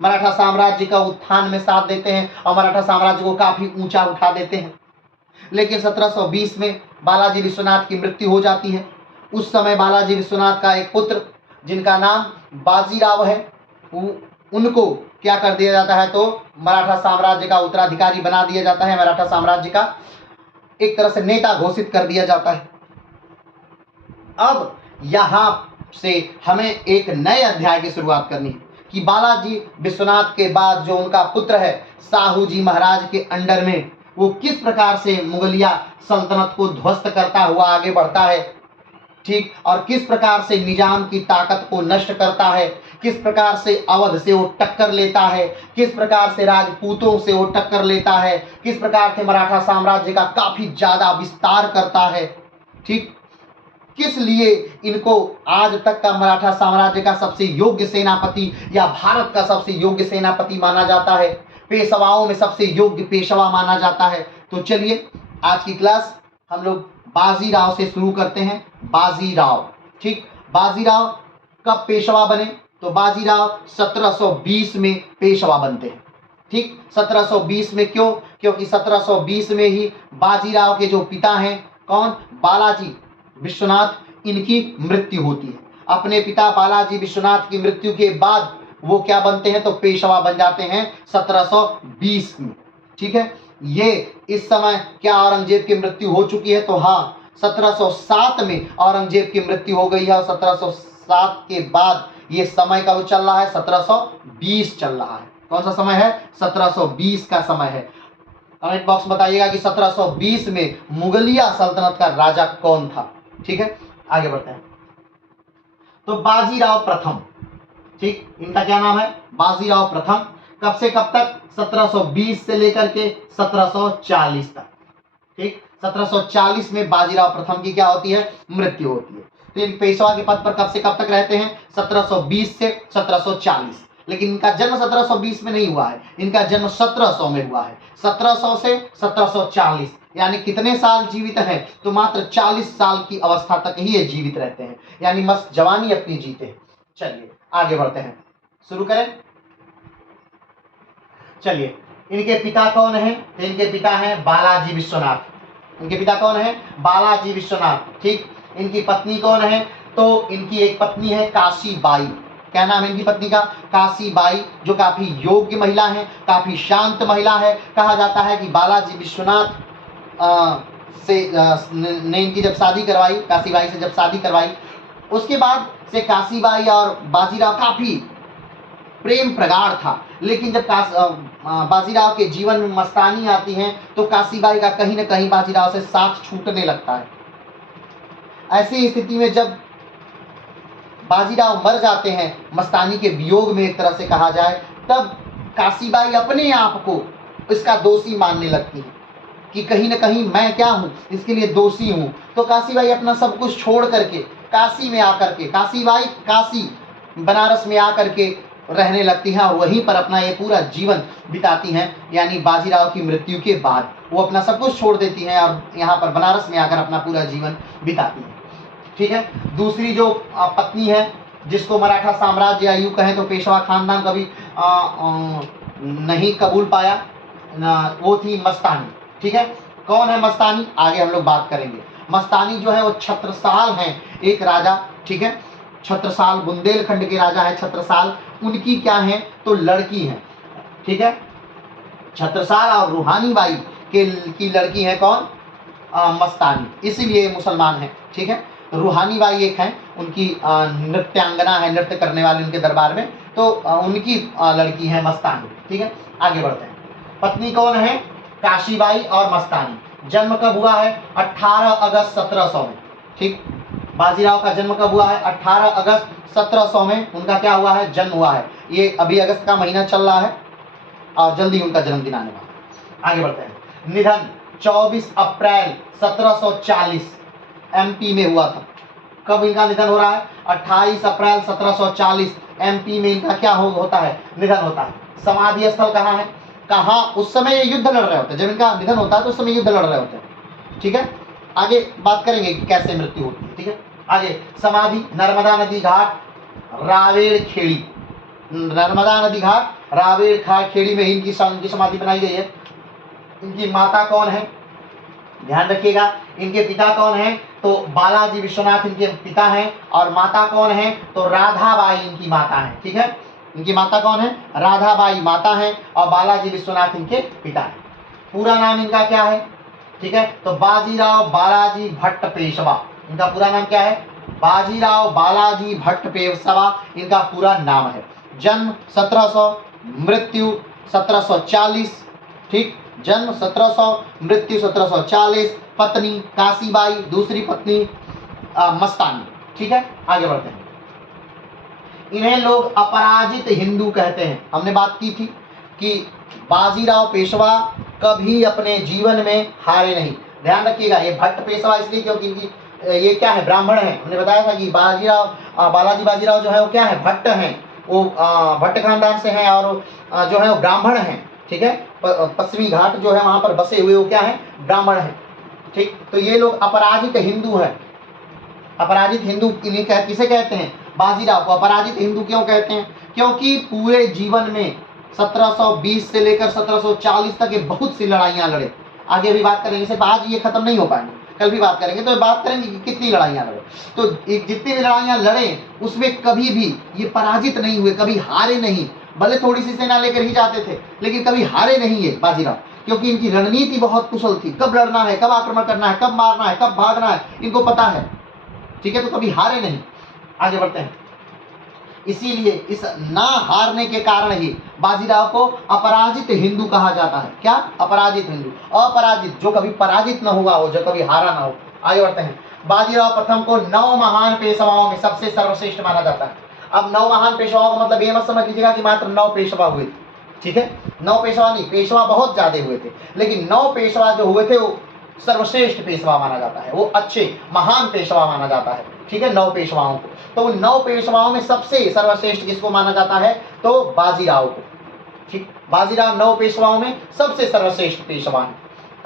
मराठा साम्राज्य का उत्थान में साथ देते हैं और मराठा साम्राज्य को काफ़ी ऊंचा उठा देते हैं। लेकिन 1720 में बालाजी विश्वनाथ की मृत्यु हो जाती है। उस समय बालाजी विश्वनाथ का एक पुत्र जिनका नाम बाजीराव है, उनको क्या कर दिया जाता है, तो मराठा साम्राज्य का उत्तराधिकारी बना दिया जाता है। मराठा साम्राज्य का एक तरह से नेता घोषित कर दिया जाता है। अब यहाँ से हमें एक नए अध्याय की शुरुआत करनी है कि बालाजी विश्वनाथ के बाद जो उनका पुत्र है साहू जी महाराज के अंडर में वो किस प्रकार से मुगलिया सल्तनत को ध्वस्त करता हुआ आगे बढ़ता है। ठीक, और किस प्रकार से निजाम की ताकत को नष्ट करता है, किस प्रकार से अवध से वो टक्कर लेता है, किस प्रकार से राजपूतों से वो टक्कर लेता है, किस प्रकार से मराठा साम्राज्य का काफी ज्यादा विस्तार करता है। ठीक, किस लिए इनको आज तक का मराठा साम्राज्य का सबसे योग्य सेनापति या भारत का सबसे योग्य सेनापति माना जाता है, पेशवाओं में सबसे योग्य पेशवा माना जाता है। तो चलिए आज की क्लास हम लोग बाजीराव से शुरू करते हैं। बाजीराव, ठीक, बाजीराव कब पेशवा बने, तो बाजीराव 1720 में पेशवा बनते हैं। ठीक, 1720 में क्यों? क्योंकि 1720 में ही बाजीराव के जो पिता हैं, कौन? बालाजी विश्वनाथ, इनकी मृत्यु होती है। अपने पिता बालाजी विश्वनाथ की मृत्यु के बाद वो क्या बनते हैं, तो पेशवा बन जाते हैं 1720 में। ठीक है, ये इस समय क्या औरंगजेब की मृत्यु हो चुकी है, तो हाँ 1707 में औरंगजेब की मृत्यु हो गई है और 1707 के बाद ये समय का वो चल रहा है 1720 चल रहा है। कौन सा समय है? 1720 का समय है। कमेंट बॉक्स में बताइएगा कि 1720 में मुगलिया सल्तनत का राजा कौन था। ठीक है, आगे बढ़ते हैं। तो बाजीराव प्रथम, ठीक, इनका क्या नाम है? बाजीराव प्रथम। कब से कब तक? 1720 से लेकर के 1740 तक। ठीक, 1740 में बाजीराव प्रथम की क्या होती है? मृत्यु होती है। तो इन पेशवा के पद पर कब से कब तक रहते हैं? 1720 से 1740। लेकिन इनका जन्म 1720 में नहीं हुआ है, इनका जन्म 1700 में हुआ है। 1700 से 1740 यानी कितने साल जीवित हैं? तो मात्र 40 साल की अवस्था तक ही ये जीवित रहते हैं, यानी मस्त जवानी अपनी जीते हैं। चलिए आगे बढ़ते हैं, शुरू करें। चलिए, इनके पिता कौन हैं? तो इनके पिता हैं बालाजी विश्वनाथ। इनके पिता कौन है? बालाजी विश्वनाथ। ठीक, इनकी पत्नी कौन है? तो इनकी एक पत्नी है काशी बाई। क्या नाम है इनकी पत्नी का? काशी बाई, जो काफी योग्य महिला है, काफी शांत महिला है। कहा जाता है कि बालाजी विश्वनाथ ने इनकी जब शादी करवाई, काशी बाई से जब शादी करवाई, उसके बाद से काशी बाई और बाजीराव काफी प्रेम प्रगाढ़ था। लेकिन जब बाजीराव के जीवन में मस्तानी आती है तो काशीबाई का कहीं न कहीं बाजीराव से साथ छूटने लगता है। ऐसी स्थिति में जब बाजीराव मर जाते हैं मस्तानी के वियोग में, एक तरह से कहा जाए, तब काशीबाई अपने आप को इसका दोषी मानने लगती है कि कहीं न कहीं मैं क्या हूँ, इसके लिए दोषी हूँ। तो काशीबाई अपना सब कुछ छोड़ करके काशी में आकर के, काशीबाई काशी बनारस में आकर के रहने लगती हैं और वहीं पर अपना ये पूरा जीवन बिताती हैं। यानी बाजीराव की मृत्यु के बाद वो अपना सब कुछ छोड़ देती हैं और यहाँ पर बनारस में आकर अपना पूरा जीवन बिताती हैं। ठीक है, दूसरी जो पत्नी है जिसको मराठा साम्राज्य या यूं कहें तो पेशवा खानदान कभी नहीं कबूल पाया, वो थी मस्तानी। ठीक है, कौन है मस्तानी, आगे हम लोग बात करेंगे। मस्तानी जो है वो छत्रसाल हैं एक राजा। ठीक है, छत्रसाल बुंदेलखंड के राजा है छत्रसाल। उनकी क्या है तो लड़की है। ठीक है, छत्रसाल और रूहानी बाई की लड़की है कौन, मस्तानी, इसीलिए मुसलमान है। ठीक है, रूहानी बाई एक है, उनकी नृत्यांगना है, नृत्य करने वाले उनके दरबार में, तो उनकी लड़की है मस्तानी। ठीक है, आगे बढ़ते हैं। पत्नी कौन है, काशीबाई और मस्तानी। जन्म कब हुआ है, 18 अगस्त 1700 में। ठीक, बाजीराव का जन्म कब हुआ है, 18 अगस्त 1700 में उनका क्या हुआ है, जन्म हुआ है। ये अभी अगस्त का महीना चल रहा है और जल्दी उनका जन्मदिन आने वाला है। आगे बढ़ते हैं। निधन 24 अप्रैल 1740 एमपी में हुआ था। कब इनका निधन हो रहा है, 28 अप्रैल 1740 एमपी में इनका क्या होता है, निधन होता है। समाधि स्थल कहाँ है, कहाँ, उस समय ये युद्ध लड़ रहे होते हैं, जब इनका निधन होता है तो उस समय युद्ध लड़ रहे होते हैं। ठीक है, आगे बात करेंगे कि कैसे मृत्यु होती है। ठीक है, आगे समाधि नर्मदा नदी घाट रावेड़ खेड़ी, नर्मदा नदी घाट रावेड़ खेड़ी में इनकी समाधि बनाई गई है। इनकी माता कौन है, ध्यान रखिएगा, इनके पिता कौन है तो बालाजी विश्वनाथ इनके पिता हैं, और माता कौन है तो राधाबाई इनकी माता है। ठीक है, इनकी माता कौन है, राधाबाई माता है, और बालाजी विश्वनाथ इनके पिता हैं। पूरा नाम इनका क्या है, ठीक है, तो बाजीराव बालाजी भट्ट पेशवा, इनका पूरा नाम क्या है, बाजीराव बालाजी भट्ट पेशवा इनका पूरा नाम है। जन्म 1700, मृत्यु 1740। ठीक, जन्म 1700, मृत्यु 1740। पत्नी काशीबाई, दूसरी पत्नी मस्तानी। ठीक है, आगे बढ़ते हैं। इन्हें लोग अपराजित हिंदू कहते हैं। हमने बात की थी कि बाजीराव पेशवा कभी अपने जीवन में हारे नहीं। ध्यान रखिएगा, ये भट्ट पेशवा इसलिए क्योंकि इनकी ये क्या है, ब्राह्मण है। हमने बताया था कि बालाजी बाजीराव जो है वो क्या है, भट्ट हैं, वो भट्ट खानदान से हैं, और जो है वो ब्राह्मण हैं। ठीक है, पश्चिमी घाट जो है वहां पर बसे हुए वो क्या है, ब्राह्मण है। ठीक, तो ये लोग अपराजित हिंदू हैं। अपराजित हिंदू इन्हें किसे कहते हैं, बाजीराव को अपराजित हिंदू क्यों कहते हैं, क्योंकि पूरे जीवन में 1720 से लेकर 1740 तक ये बहुत सी लड़ाइयां लड़े। आगे भी बात करेंगे, सिर्फ आज ये खत्म नहीं हो पाएंगे, कल भी बात करेंगे, तो बात करेंगे कि कितनी लड़ाइयां लड़े। तो जितनी भी लड़ाइयां लड़े उसमें कभी भी ये पराजित नहीं हुए, कभी हारे नहीं। भले थोड़ी सी सेना लेकर ही जाते थे लेकिन कभी हारे नहीं है बाजीराव, क्योंकि इनकी रणनीति बहुत कुशल थी। कब लड़ना है, कब आक्रमण करना है, कब मारना है, कब भागना है, इनको पता है। ठीक है, तो कभी हारे नहीं। आगे बढ़ते हैं। इसीलिए इस ना हारने के कारण ही बाजीराव को अपराजित हिंदू कहा जाता है। क्या, अपराजित हिंदू, अपराजित, जो कभी पराजित न हुआ हो, जो कभी हारा ना हो। आगे बढ़ते हैं। बाजीराव प्रथम को 9 महान पेशवाओं में सबसे सर्वश्रेष्ठ माना जाता है। अब 9 महान पेशवाओं का मतलब ये मत समझ लीजिएगा कि मात्र 9 पेशवा हुए थे। ठीक है, 9 पेशवा नहीं, पेशवा बहुत ज्यादा हुए थे, लेकिन 9 पेशवा जो हुए थे वो सर्वश्रेष्ठ पेशवा माना जाता है, वो अच्छे महान पेशवा माना जाता है। ठीक है, 9 पेशवाओं को, तो 9 पेशवाओं में सबसे सर्वश्रेष्ठ किसको माना जाता है तो बाजीराव को। ठीक, बाजीराव 9 पेशवाओं में सबसे सर्वश्रेष्ठ पेशवा है।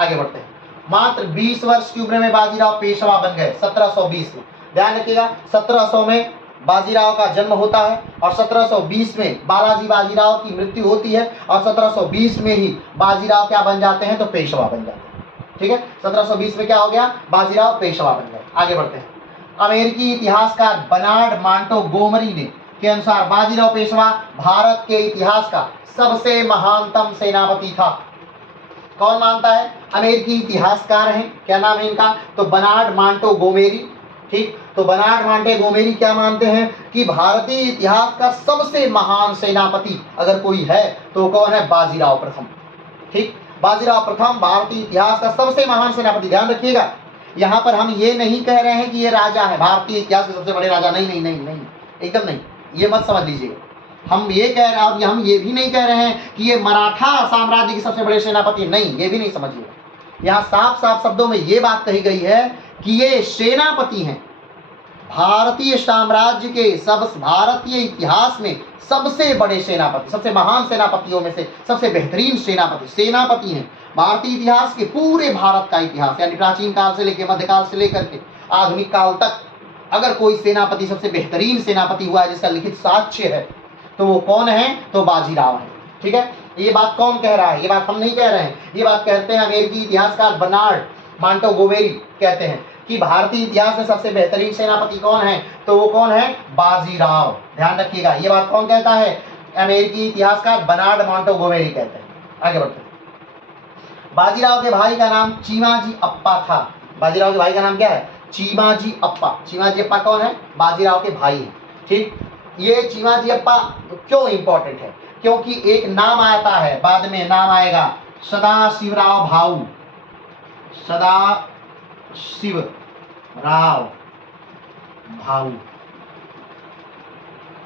आगे बढ़ते हैं। मात्र 20 वर्ष की उम्र में बाजीराव पेशवा बन गए 1720 में। ध्यान रखिएगा, 1700 में बाजीराव का जन्म होता है और 1720 में बालाजी बाजीराव की मृत्यु होती है, और 1720 में ही बाजीराव क्या बन जाते हैं तो पेशवा बन जाते हैं। ठीक है, 1720 में क्या हो गया, बाजीराव पेशवा बन गए। आगे बढ़ते हैं। अमेरिकी इतिहासकार बनार्ड मांटो गोमरी ने के अनुसार बाजीराव पेशवा भारत के इतिहास का सबसे महानतम सेनापति था। कौन मानता है, अमेरिकी इतिहासकार हैं, क्या नाम है इनका तो बनार्ड मांटो गोमेरी। ठीक, तो बनार्ड मांटे गोमेरी क्या मानते हैं कि भारतीय इतिहास का सबसे महान सेनापति अगर कोई है तो कौन है, बाजीराव प्रथम। ठीक, बाजीराव प्रथम भारतीय इतिहास का सबसे महान सेनापति। ध्यान रखिएगा, यहाँ पर हम ये नहीं कह रहे हैं कि ये राजा है भारतीय इतिहास के सबसे बड़े राजा, नहीं नहीं नहीं नहीं, एकदम नहीं, ये मत समझ लीजिएगा। हम ये कह रहे हैं, और हम ये भी नहीं कह रहे हैं कि ये मराठा साम्राज्य के सबसे बड़े सेनापति, नहीं, ये भी नहीं समझिएगा। यहाँ साफ साफ शब्दों में ये बात कही गई है कि ये सेनापति हैं, भारतीय साम्राज्य के भारतीय इतिहास में सबसे बड़े सेनापति, सबसे महान सेनापतियों में से सबसे बेहतरीन सेनापति हैं। भारतीय इतिहास के पूरे भारत का इतिहास, यानी प्राचीन काल से लेकर मध्यकाल से लेकर के आधुनिक काल तक अगर कोई सेनापति सबसे बेहतरीन सेनापति हुआ है जिसका लिखित साक्ष्य है तो वो कौन है, तो बाजीराव है। ठीक है, ये बात कौन कह रहा है, ये बात हम नहीं कह रहे हैं, ये बात कहते हैं अमेरिकी इतिहासकार बर्नार्ड मोंटेगोमेरी कहते हैं कि भारतीय इतिहास में सबसे बेहतरीन सेनापति कौन है, तो वो कौन है, बाजीराव। ध्यान रखिएगा, ये बात कौन कहता है, अमेरिकी इतिहासकार बर्नार्ड मोंटेगोमेरी कहते हैं। आगे बढ़ते हैं। बाजीराव के भाई का नाम चीमाजी अप्पा था। बाजीराव के भाई का नाम क्या है, चीमाजी अप्पा। चीमाजी अप्पा कौन है, बाजीराव के भाई हैं। ठीक, ये चीमाजी अप्पा क्यों इंपॉर्टेंट है, क्योंकि एक नाम आता है, बाद में नाम आएगा सदाशिवराव भाऊ। सदाशिवराव भाऊ,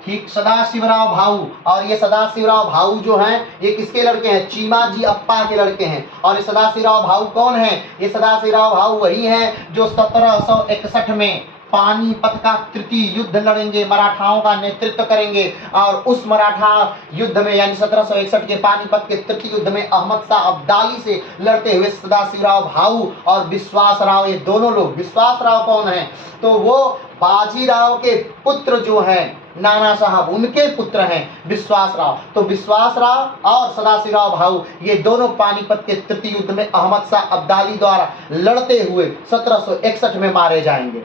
ठीक, सदाशिवराव भाऊ। और ये सदाशिवराव भाऊ जो हैं ये किसके लड़के हैं, चीमाजी अप्पा के लड़के हैं। और ये सदाशिवराव भाऊ कौन है, ये सदाशिवराव भाऊ वही हैं जो 1761 में पानीपत का तृतीय युद्ध लड़ेंगे, मराठाओं का नेतृत्व करेंगे। और उस मराठा युद्ध में यानी 1761 के पानीपत के तृतीय युद्ध में अहमद शाह अब्दाली से लड़ते हुए सदाशिवराव भाऊ और विश्वासराव, ये दोनों लोग, विश्वासराव कौन है, तो वो बाजीराव के पुत्र जो हैं नाना साहब, उनके पुत्र हैं विश्वासराव। तो विश्वासराव और सदाशिवराव भाऊ ये दोनों पानीपत के तृतीय युद्ध में अहमद शाह अब्दाली द्वारा लड़ते हुए 1761 में मारे जाएंगे।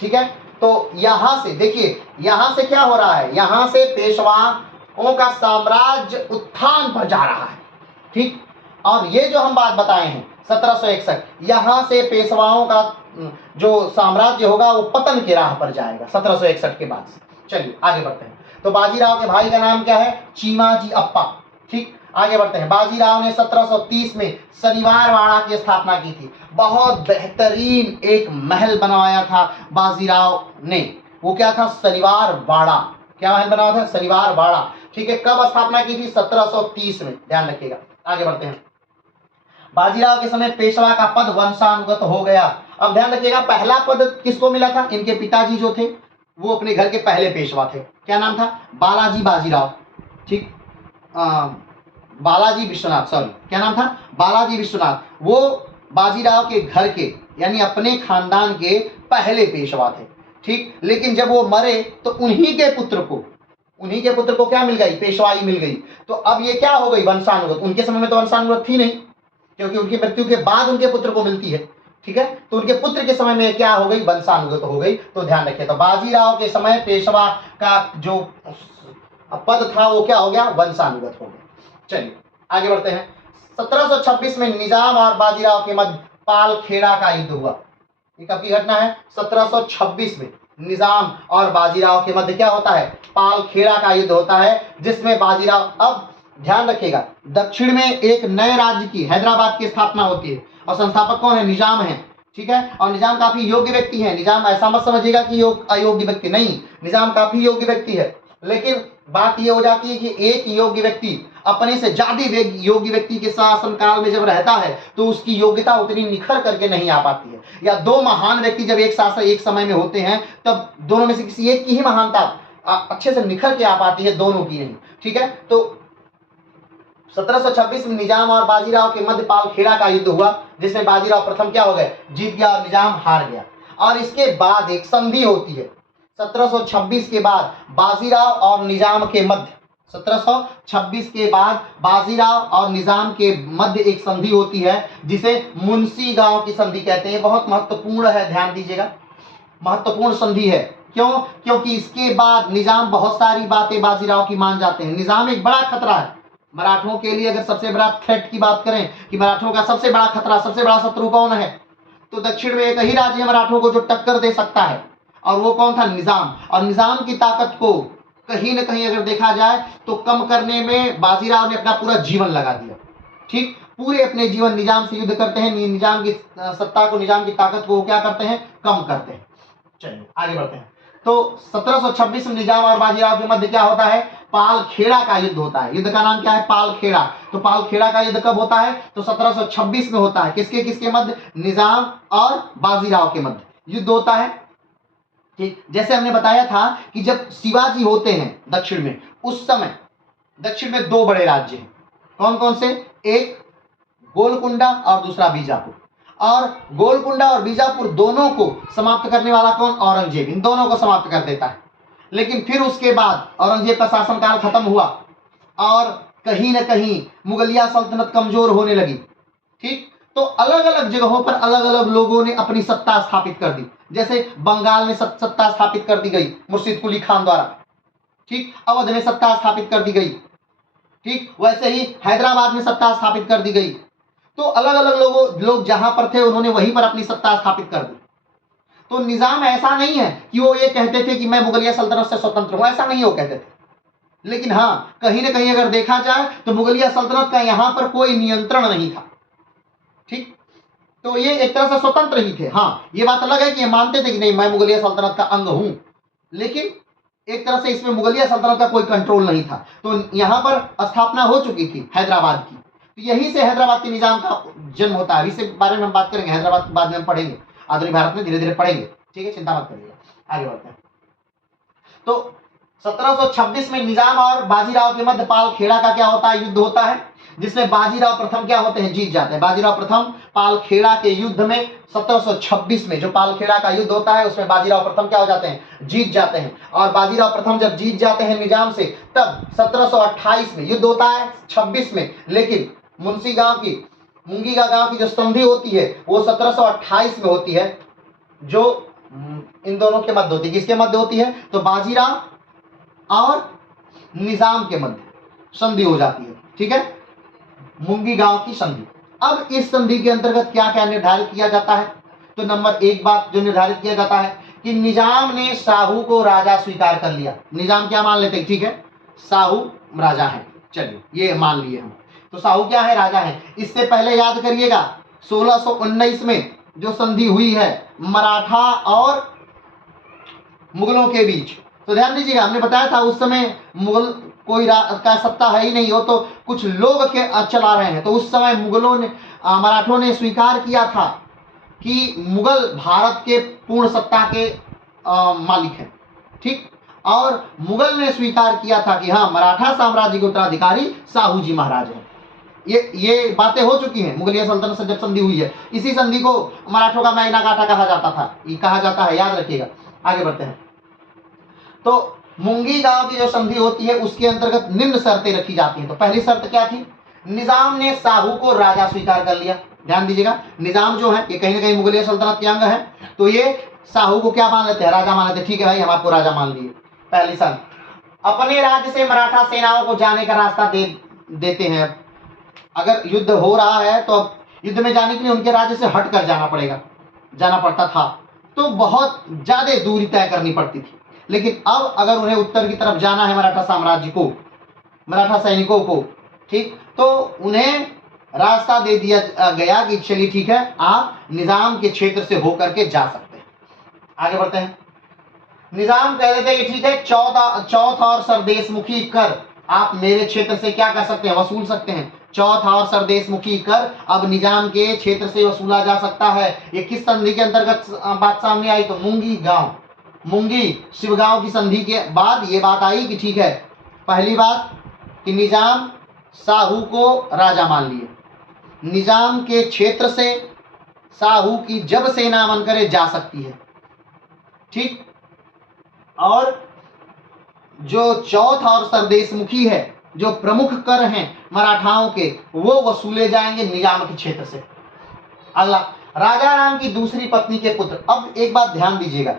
ठीक है, तो यहां से देखिए, यहां से क्या हो रहा है, यहां से पेशवाओं का साम्राज्य उत्थान पर जा रहा है। ठीक, और ये जो हम बात बताए हैं 1761, यहां से पेशवाओं का जो साम्राज्य होगा वो पतन की राह पर जाएगा 1761 के बाद से। चलिए आगे बढ़ते हैं। तो बाजीराव के भाई का नाम क्या है, चीमाजी अप्पा। ठीक, आगे बढ़ते हैं। बाजीराव ने 1730 में शनिवार वाड़ा की स्थापना की थी। बहुत बेहतरीन एक महल बनवाया था बाजीराव ने, वो क्या था, शनिवार वाड़ा। क्या महल बनाया था, शनिवार वाड़ा। ठीक है, कब स्थापना की थी, 1730 में। ध्यान रखिएगा, आगे बढ़ते हैं। बाजीराव के समय पेशवा का पद वंशानुगत हो गया। अब ध्यान रखिएगा, पहला पद किसको मिला था, इनके पिताजी जो थे वो अपने घर के पहले पेशवा थे। क्या नाम था, बालाजी बाजीराव। ठीक, बालाजी विश्वनाथ, सॉरी, क्या नाम था, बालाजी विश्वनाथ। वो बाजीराव के घर के यानी अपने खानदान के पहले पेशवा थे। ठीक, लेकिन जब वो मरे तो उन्हीं के पुत्र को क्या मिल गई, पेशवाई मिल गई। तो अब ये क्या हो गई, वंशानुगत। उनके समय में तो वंशानुगत थी नहीं, क्योंकि उनकी मृत्यु के बाद उनके पुत्र को मिलती है। ठीक है, तो उनके पुत्र के समय में क्या हो गई, वंशानुगत हो गई। तो ध्यान रखिए, तो बाजीराव के समय पेशवा का जो पद था वो क्या हो गया, वंशानुगत हो गया। चलिए आगे बढ़ते हैं। 1726 में निजाम और बाजीराव के मध्य पालखेड़ा का युद्ध हुआ। ये कब की घटना है, 1726 में निजाम और बाजीराव के मध्य क्या होता है, पालखेड़ा का युद्ध होता है, जिसमें बाजीराव, अब ध्यान रखिएगा, दक्षिण में एक नए राज्य की, हैदराबाद की स्थापना होती है और संस्थापक कौन है, निजाम है। ठीक है, और निजाम काफी योग्य व्यक्ति है। निजाम ऐसा मत समझिएगा कि अयोग्य व्यक्ति, नहीं, निजाम काफी योग्य व्यक्ति है। लेकिन बात यह हो जाती है कि एक योग्य व्यक्ति अपने से ज्यादा योग्य व्यक्ति के शासन काल में जब रहता है तो उसकी योग्यता उतनी निखर करके नहीं आ पाती है। या दो महान व्यक्ति जब एक शासन एक समय में होते हैं तब दोनों में से किसी एक की ही महानता अच्छे से निखर के आ पाती है, दोनों की नहीं। ठीक है, तो 1726 में निजाम और बाजीराव के मध्य पालखेड़ा का युद्ध हुआ, जिसमें बाजीराव प्रथम क्या हो गए, जीत गया और निजाम हार गया। और इसके बाद एक संधि होती है 1726 के बाद बाजीराव और निजाम के मध्य, 1726 के बाद बाजीराव और निजाम के मध्य एक संधि होती है जिसे मुंशी गांव की संधि कहते हैं। बहुत महत्वपूर्ण है, ध्यान दीजिएगा, महत्वपूर्ण संधि है। क्यों, क्योंकि इसके बाद निजाम बहुत सारी बातें बाजीराव की मान जाते हैं। निजाम एक बड़ा खतरा है मराठों के लिए। अगर सबसे बड़ा थ्रेट की बात करें कि मराठों का सबसे बड़ा खतरा, सबसे बड़ा शत्रु कौन है, तो दक्षिण में एक ही राज्य है मराठों को जो टक्कर दे सकता है, और वो कौन था, निजाम। और निजाम की ताकत को कहीं न कहीं अगर देखा जाए तो कम करने में बाजीराव ने अपना पूरा जीवन लगा दिया। ठीक, पूरे अपने जीवन निजाम से युद्ध करते हैं, निजाम की सत्ता को, निजाम की ताकत को क्या करते हैं, कम करते हैं। चलिए आगे बढ़ते हैं। तो 1726 में निजाम और बाजीराव के मध्य क्या होता है, पालखेड़ा का युद्ध होता है। युद्ध का नाम क्या है, पालखेड़ा। तो पालखेड़ा का युद्ध कब होता है, तो 1726 में होता है। किसके किसके मध्य, निजाम और बाजीराव के मध्य युद्ध होता है। ठीक, जैसे हमने बताया था कि जब शिवाजी होते हैं दक्षिण में, उस समय दक्षिण में दो बड़े राज्य हैं। कौन कौन से, एक गोलकुंडा और दूसरा बीजापुर। और गोलकुंडा और बीजापुर दोनों को समाप्त करने वाला कौन? औरंगजेब। इन दोनों को समाप्त कर देता है। लेकिन फिर उसके बाद औरंगजेब का शासनकाल खत्म हुआ और कहीं ना कहीं मुगलिया सल्तनत कमजोर होने लगी। ठीक, तो अलग अलग जगहों पर अलग अलग लोगों ने अपनी सत्ता स्थापित कर दी। जैसे बंगाल में सत्ता स्थापित कर दी गई मुर्शिद कुली खान द्वारा। ठीक, अवध में सत्ता स्थापित कर दी गई। ठीक, वैसे ही हैदराबाद में सत्ता स्थापित कर दी गई। तो अलग अलग लोग जहां पर थे उन्होंने वहीं पर अपनी सत्ता स्थापित कर दी। तो निजाम ऐसा नहीं है कि वो ये कहते थे कि मैं मुगलिया सल्तनत से स्वतंत्र हूं, ऐसा नहीं वो कहते थे। लेकिन हाँ, कहीं ना कहीं अगर देखा जाए तो मुगलिया सल्तनत का यहां पर कोई नियंत्रण नहीं था। ठीक, तो ये एक तरह से स्वतंत्र ही थे। हाँ, ये बात अलग है कि ये मानते थे कि नहीं मैं मुगलिया सल्तनत का अंग हूं, लेकिन एक तरह से इसमें मुगलिया सल्तनत का कोई कंट्रोल नहीं था। तो यहां पर स्थापना हो चुकी थी हैदराबाद की। तो यहीं से हैदराबाद के निजाम का जन्म होता है। इसके बारे में हम बात करेंगे, हैदराबाद बाद में हम पढ़ेंगे, आधुनिक भारत में धीरे धीरे पढ़ेंगे। ठीक है, चिंता मत करिएगा, आगे बढ़ते हैं। तो 1726 में निजाम और बाजीराव के मध्य पालखेड़ा का क्या होता है? युद्ध होता है, जिसमें बाजीराव प्रथम क्या होते हैं? जीत जाते हैं। बाजीराव प्रथम पालखेड़ा के युद्ध में 1726 में जो पालखेड़ा का युद्ध होता है उसमें बाजीराव प्रथम क्या हो जाते हैं? जीत जाते हैं। और बाजीराव प्रथम जब जीत जाते हैं निजाम से, तब 1728 में युद्ध होता है 26 में, लेकिन मुंगीगा गांव की जो संधि होती है वो 1728 में होती है, जो इन दोनों के मध्य होती है। किसके मध्य होती है? तो बाजीराव और निजाम के मध्य संधि हो जाती है। ठीक है, मुंगी गांव की संधि। अब इस संधि के अंतर्गत क्या क्या निर्धारित किया जाता है? तो नंबर एक बात जो निर्धारित किया जाता है कि निजाम ने साहू को राजा स्वीकार कर लिया। निजाम क्या मान लेते हैं? ठीक है, साहू राजा है, चलिए ये मान लिए हम। तो साहू क्या है? राजा है। इससे पहले याद करिएगा 1619 में जो संधि हुई है मराठा और मुगलों के बीच, तो ध्यान दीजिएगा, हमने बताया था उस समय मुगल कोई का सत्ता है ही नहीं, हो तो कुछ लोग के चला रहे हैं। तो उस समय मुगलों ने मराठों ने स्वीकार किया था कि मुगल भारत के पूर्ण सत्ता के मालिक हैं। ठीक, और मुगल ने स्वीकार किया था कि हाँ, मराठा साम्राज्य के उत्तराधिकारी साहू जी महाराज हैं। ये बातें हो चुकी हैं मुगलिया सल्तनत से जब संधि हुई है। इसी संधि को मराठों का मैना काटा कहा जाता था, ये कहा जाता है, याद रखिएगा। आगे बढ़ते हैं। तो मुंगी गांव की जो संधि होती है उसके अंतर्गत निम्न शर्तें रखी जाती हैं। तो पहली शर्त क्या थी? निजाम ने साहू को राजा स्वीकार कर लिया। ध्यान दीजिएगा, निजाम जो है ये कहीं ना कहीं मुगलिया सल्तनत के अंग है, तो ये साहू को क्या मान लेते हैं? राजा मान लेते हैं। ठीक है भाई, हम आपको राजा मान लिए। पहली शर्त, अपने राज्य से मराठा सेनाओं को जाने का रास्ता देते हैं। अगर युद्ध हो रहा है तो युद्ध में जाने के लिए उनके राज्य से हट कर जाना पड़ता था, तो बहुत ज्यादा दूरी तय करनी पड़ती थी। लेकिन अब अगर उन्हें उत्तर की तरफ जाना है मराठा साम्राज्य को, मराठा सैनिकों को, ठीक, तो उन्हें रास्ता दे दिया गया कि चलिए ठीक है, आप निजाम के क्षेत्र से होकर के जा सकते हैं। आगे बढ़ते हैं। निजाम कह देते हैं कि ठीक है, चौथा और सरदेशमुखी कर आप मेरे क्षेत्र से क्या कर सकते हैं? वसूल सकते हैं। चौथा और सरदेशमुखी कर अब निजाम के क्षेत्र से वसूला जा सकता है। ये किस संधि के अंतर्गत बात सामने आई? तो मुंगी शिवगांव की संधि के बाद ये बात आई कि ठीक है, पहली बात कि निजाम साहू को राजा मान लिए, निजाम के क्षेत्र से साहू की जब सेना मन करे जा सकती है। ठीक, और जो चौथ और सरदेशमुखी है, जो प्रमुख कर हैं मराठाओं के, वो वसूले जाएंगे निजाम के क्षेत्र से। अगला, राजा राम की दूसरी पत्नी के पुत्र। अब एक बात ध्यान दीजिएगा,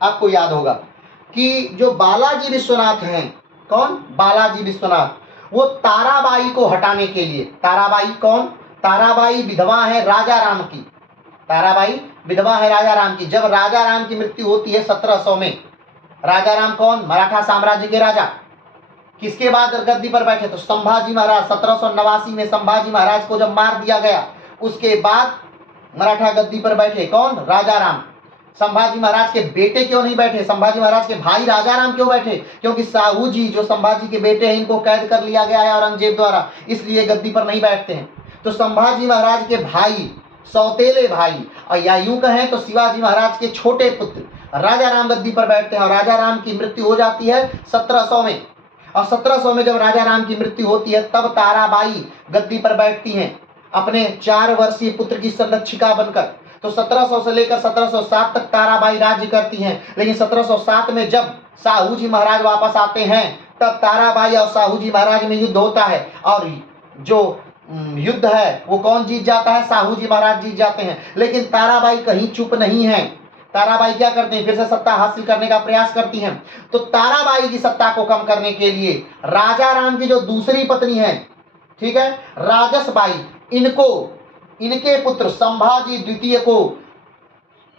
आपको याद होगा कि जो बालाजी विश्वनाथ हैं, कौन? बालाजी विश्वनाथ, वो ताराबाई को हटाने के लिए, ताराबाई कौन? ताराबाई विधवा है राजा राम की। ताराबाई विधवा है राजा राम की। जब राजा राम की मृत्यु होती है 1700 में, राजा राम कौन? मराठा साम्राज्य के राजा। किसके बाद गद्दी पर बैठे? तो संभाजी महाराज। 1789 में संभाजी महाराज को जब मार दिया गया, उसके बाद मराठा गद्दी पर बैठे कौन? राजा राम। संभाजी महाराज के बेटे क्यों नहीं बैठे? संभाजी महाराज के भाई राजा राम क्यों बैठे? क्योंकि साहू जी जो संभाजी के बेटे हैं, इनको कैद कर लिया गया है औरंगजेब द्वारा, इसलिए गद्दी पर नहीं बैठते हैं। तो संभाजी महाराज के भाई, सौतेले भाई, और या यूं कहें तो शिवाजी महाराज के छोटे पुत्र राजा राम गद्दी पर बैठते हैं। और राजा राम की मृत्यु हो जाती है 1700 में। और 1700 में जब राजा राम की मृत्यु होती है, तब ताराबाई गद्दी पर बैठती हैं। अपने 4 वर्षीय पुत्र की संरक्षिका बनकर। तो 1700 से लेकर 1707 तक ताराबाई राज्य करती हैं, लेकिन 1707 में जब साहू जी महाराज वापस आते हैं तब ताराबाई और साहू जी महाराज में युद्ध होता है, और जो युद्ध है वो कौन जीत जाता है? साहू जी महाराज जीत जाते हैं। लेकिन ताराबाई कहीं चुप नहीं है, ताराबाई क्या करते हैं? फिर से सत्ता हासिल करने का प्रयास करती हैं। तो ताराबाई की सत्ता को कम करने के लिए राजा राम की जो दूसरी पत्नी है, ठीक है, राजसबाई, इनको इनके पुत्र संभाजी द्वितीय को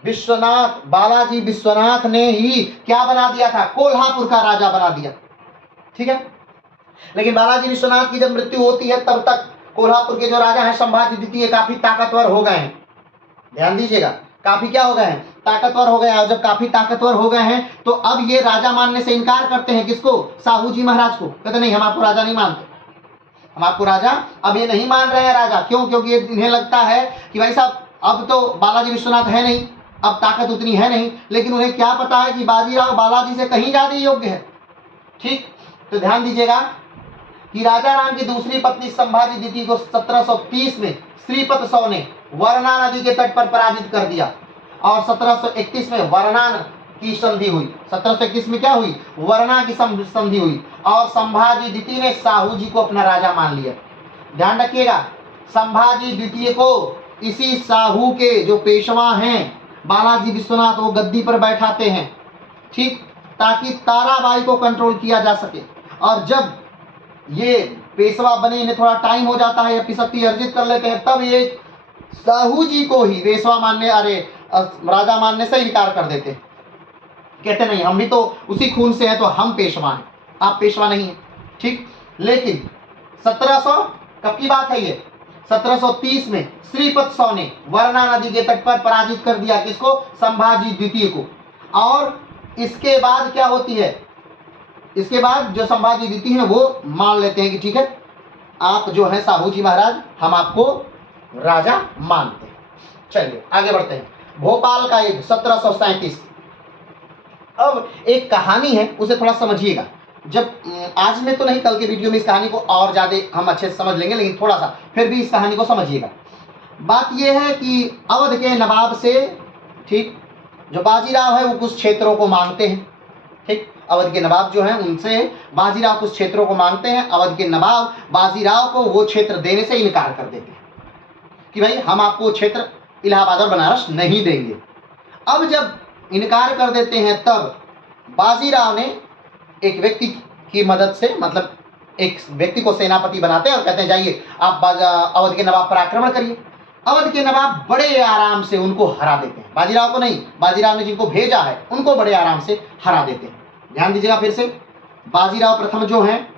विश्वनाथ, बालाजी विश्वनाथ ने ही क्या बना दिया था? कोल्हापुर का राजा बना दिया, ठीक है। लेकिन बालाजी विश्वनाथ की जब मृत्यु होती है तब तक कोल्हापुर के जो राजा हैं संभाजी द्वितीय काफी ताकतवर हो गए हैं। ध्यान दीजिएगा, काफी क्या हो गए हैं? ताकतवर हो गए हैं। और जब काफी ताकतवर हो गए हैं तो अब ये राजा मानने से इनकार करते हैं। किसको? साहू जी महाराज को। कहते नहीं, हम आपको राजा नहीं मानते, हम आपको राजा अब ये नहीं मान रहे हैं राजा। क्यों? क्योंकि इन्हें लगता है कि भाई साहब अब तो बालाजी विश्वनाथ है नहीं, अब ताकत उतनी है नहीं। लेकिन उन्हें क्या पता है कि बाजीराव बालाजी से कहीं ज्यादा योग्य है, ठीक। तो ध्यान दीजिएगा कि राजा राम की दूसरी पत्नी संभाजी द्वितीय को 1730 में श्रीपत सौ ने वरना नदी के तट पर पराजित कर दिया, और 1731 में वरना की संधि हुई। 1731 में क्या हुई? वरना की संधि हुई, और संभाजी द्वितीय ने साहू जी को अपना राजा मान लिया। ध्यान रखिएगा, संभाजी द्वितीय को इसी साहू के जो पेशवा हैं बालाजी विश्वनाथ, वो गद्दी पर बैठाते हैं, ठीक, ताकि ताराबाई को कंट्रोल किया जा सके। और जब ये पेशवा बने, इन्हें थोड़ा टाइम हो जाता है, अपनी शक्ति अर्जित कर लेते हैं, तब ये साहू जी को ही पेशवा मानने, राजा मानने से इनकार कर देते। कहते नहीं, हम भी तो उसी खून से हैं, तो हम पेशवा हैं, आप पेशवा नहीं हैं, ठीक। लेकिन 1700 कब की बात है ये? 1730 में श्रीपत सौ ने वरना नदी के तट पर पराजित कर दिया। किसको? संभाजी द्वितीय को। और इसके बाद क्या होती है? इसके बाद जो संभाजी द्वितीय है वो मान लेते हैं कि ठीक है, आप जो है साहू जी महाराज, हम आपको राजा मानते हैं। चलिए आगे बढ़ते हैं। भोपाल का युद्ध 1737। अब एक कहानी है, उसे थोड़ा समझिएगा। जब आज में तो नहीं, कल के वीडियो में इस कहानी को और ज्यादा हम अच्छे से समझ लेंगे, लेकिन थोड़ा सा फिर भी इस कहानी को समझिएगा। बात यह है कि अवध के नवाब से, ठीक, जो बाजीराव है वो कुछ क्षेत्रों को मांगते हैं, ठीक। अवध के नवाब जो हैं उनसे बाजीराव कुछ क्षेत्रों को मांगते हैं। अवध के नवाब बाजीराव को वो क्षेत्र देने से इनकार कर देते हैं कि भाई हम आपको क्षेत्र इलाहाबाद और बनारस नहीं देंगे। अब जब इनकार कर देते हैं तब बाजीराव ने एक व्यक्ति की मदद से, मतलब एक व्यक्ति को सेनापति बनाते हैं और कहते हैं जाइए आप अवध के नवाब पर आक्रमण करिए। अवध के नवाब बड़े आराम से उनको हरा देते हैं। बाजीराव को नहीं, बाजीराव ने जिनको भेजा है उनको बड़े आराम से हरा देते हैं। ध्यान दीजिएगा फिर से, बाजीराव प्रथम जो हैं